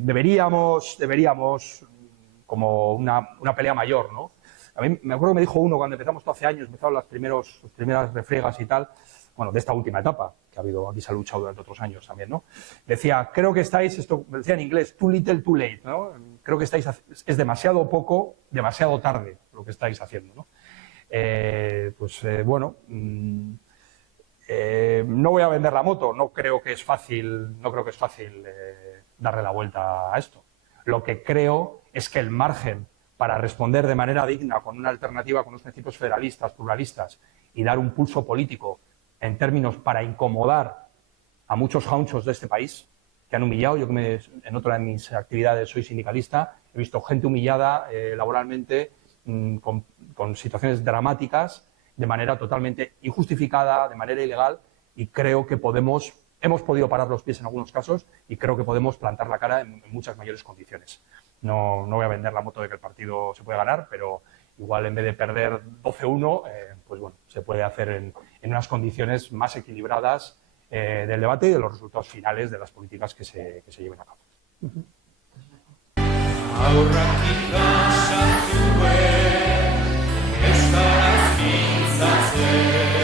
deberíamos como una pelea mayor, ¿no? A mí me acuerdo que me dijo uno cuando empezamos hace años, empezaron las primeras refriegas y tal, bueno, de esta última etapa, que ha habido, aquí se ha luchado durante otros años también, ¿no? Decía, creo que estáis, esto me decía en inglés, too little, too late, ¿no? Creo que es demasiado poco, demasiado tarde lo que estáis haciendo, ¿no? Bueno, no voy a vender la moto, no creo que es fácil darle la vuelta a esto. Lo que creo es que el margen para responder de manera digna con una alternativa con unos principios federalistas, pluralistas y dar un pulso político en términos para incomodar a muchos jaunchos de este país que han humillado. Yo que en otra de mis actividades soy sindicalista, he visto gente humillada laboralmente con situaciones dramáticas de manera totalmente injustificada, de manera ilegal, y creo que hemos podido parar los pies en algunos casos y creo que podemos plantar la cara en muchas mayores condiciones. No voy a vender la moto de que el partido se puede ganar, pero igual en vez de perder 12-1, pues bueno, se puede hacer en unas condiciones más equilibradas del debate y de los resultados finales de las políticas que se lleven a cabo. Aurrak ikasatue, euskaraz mintzatzen.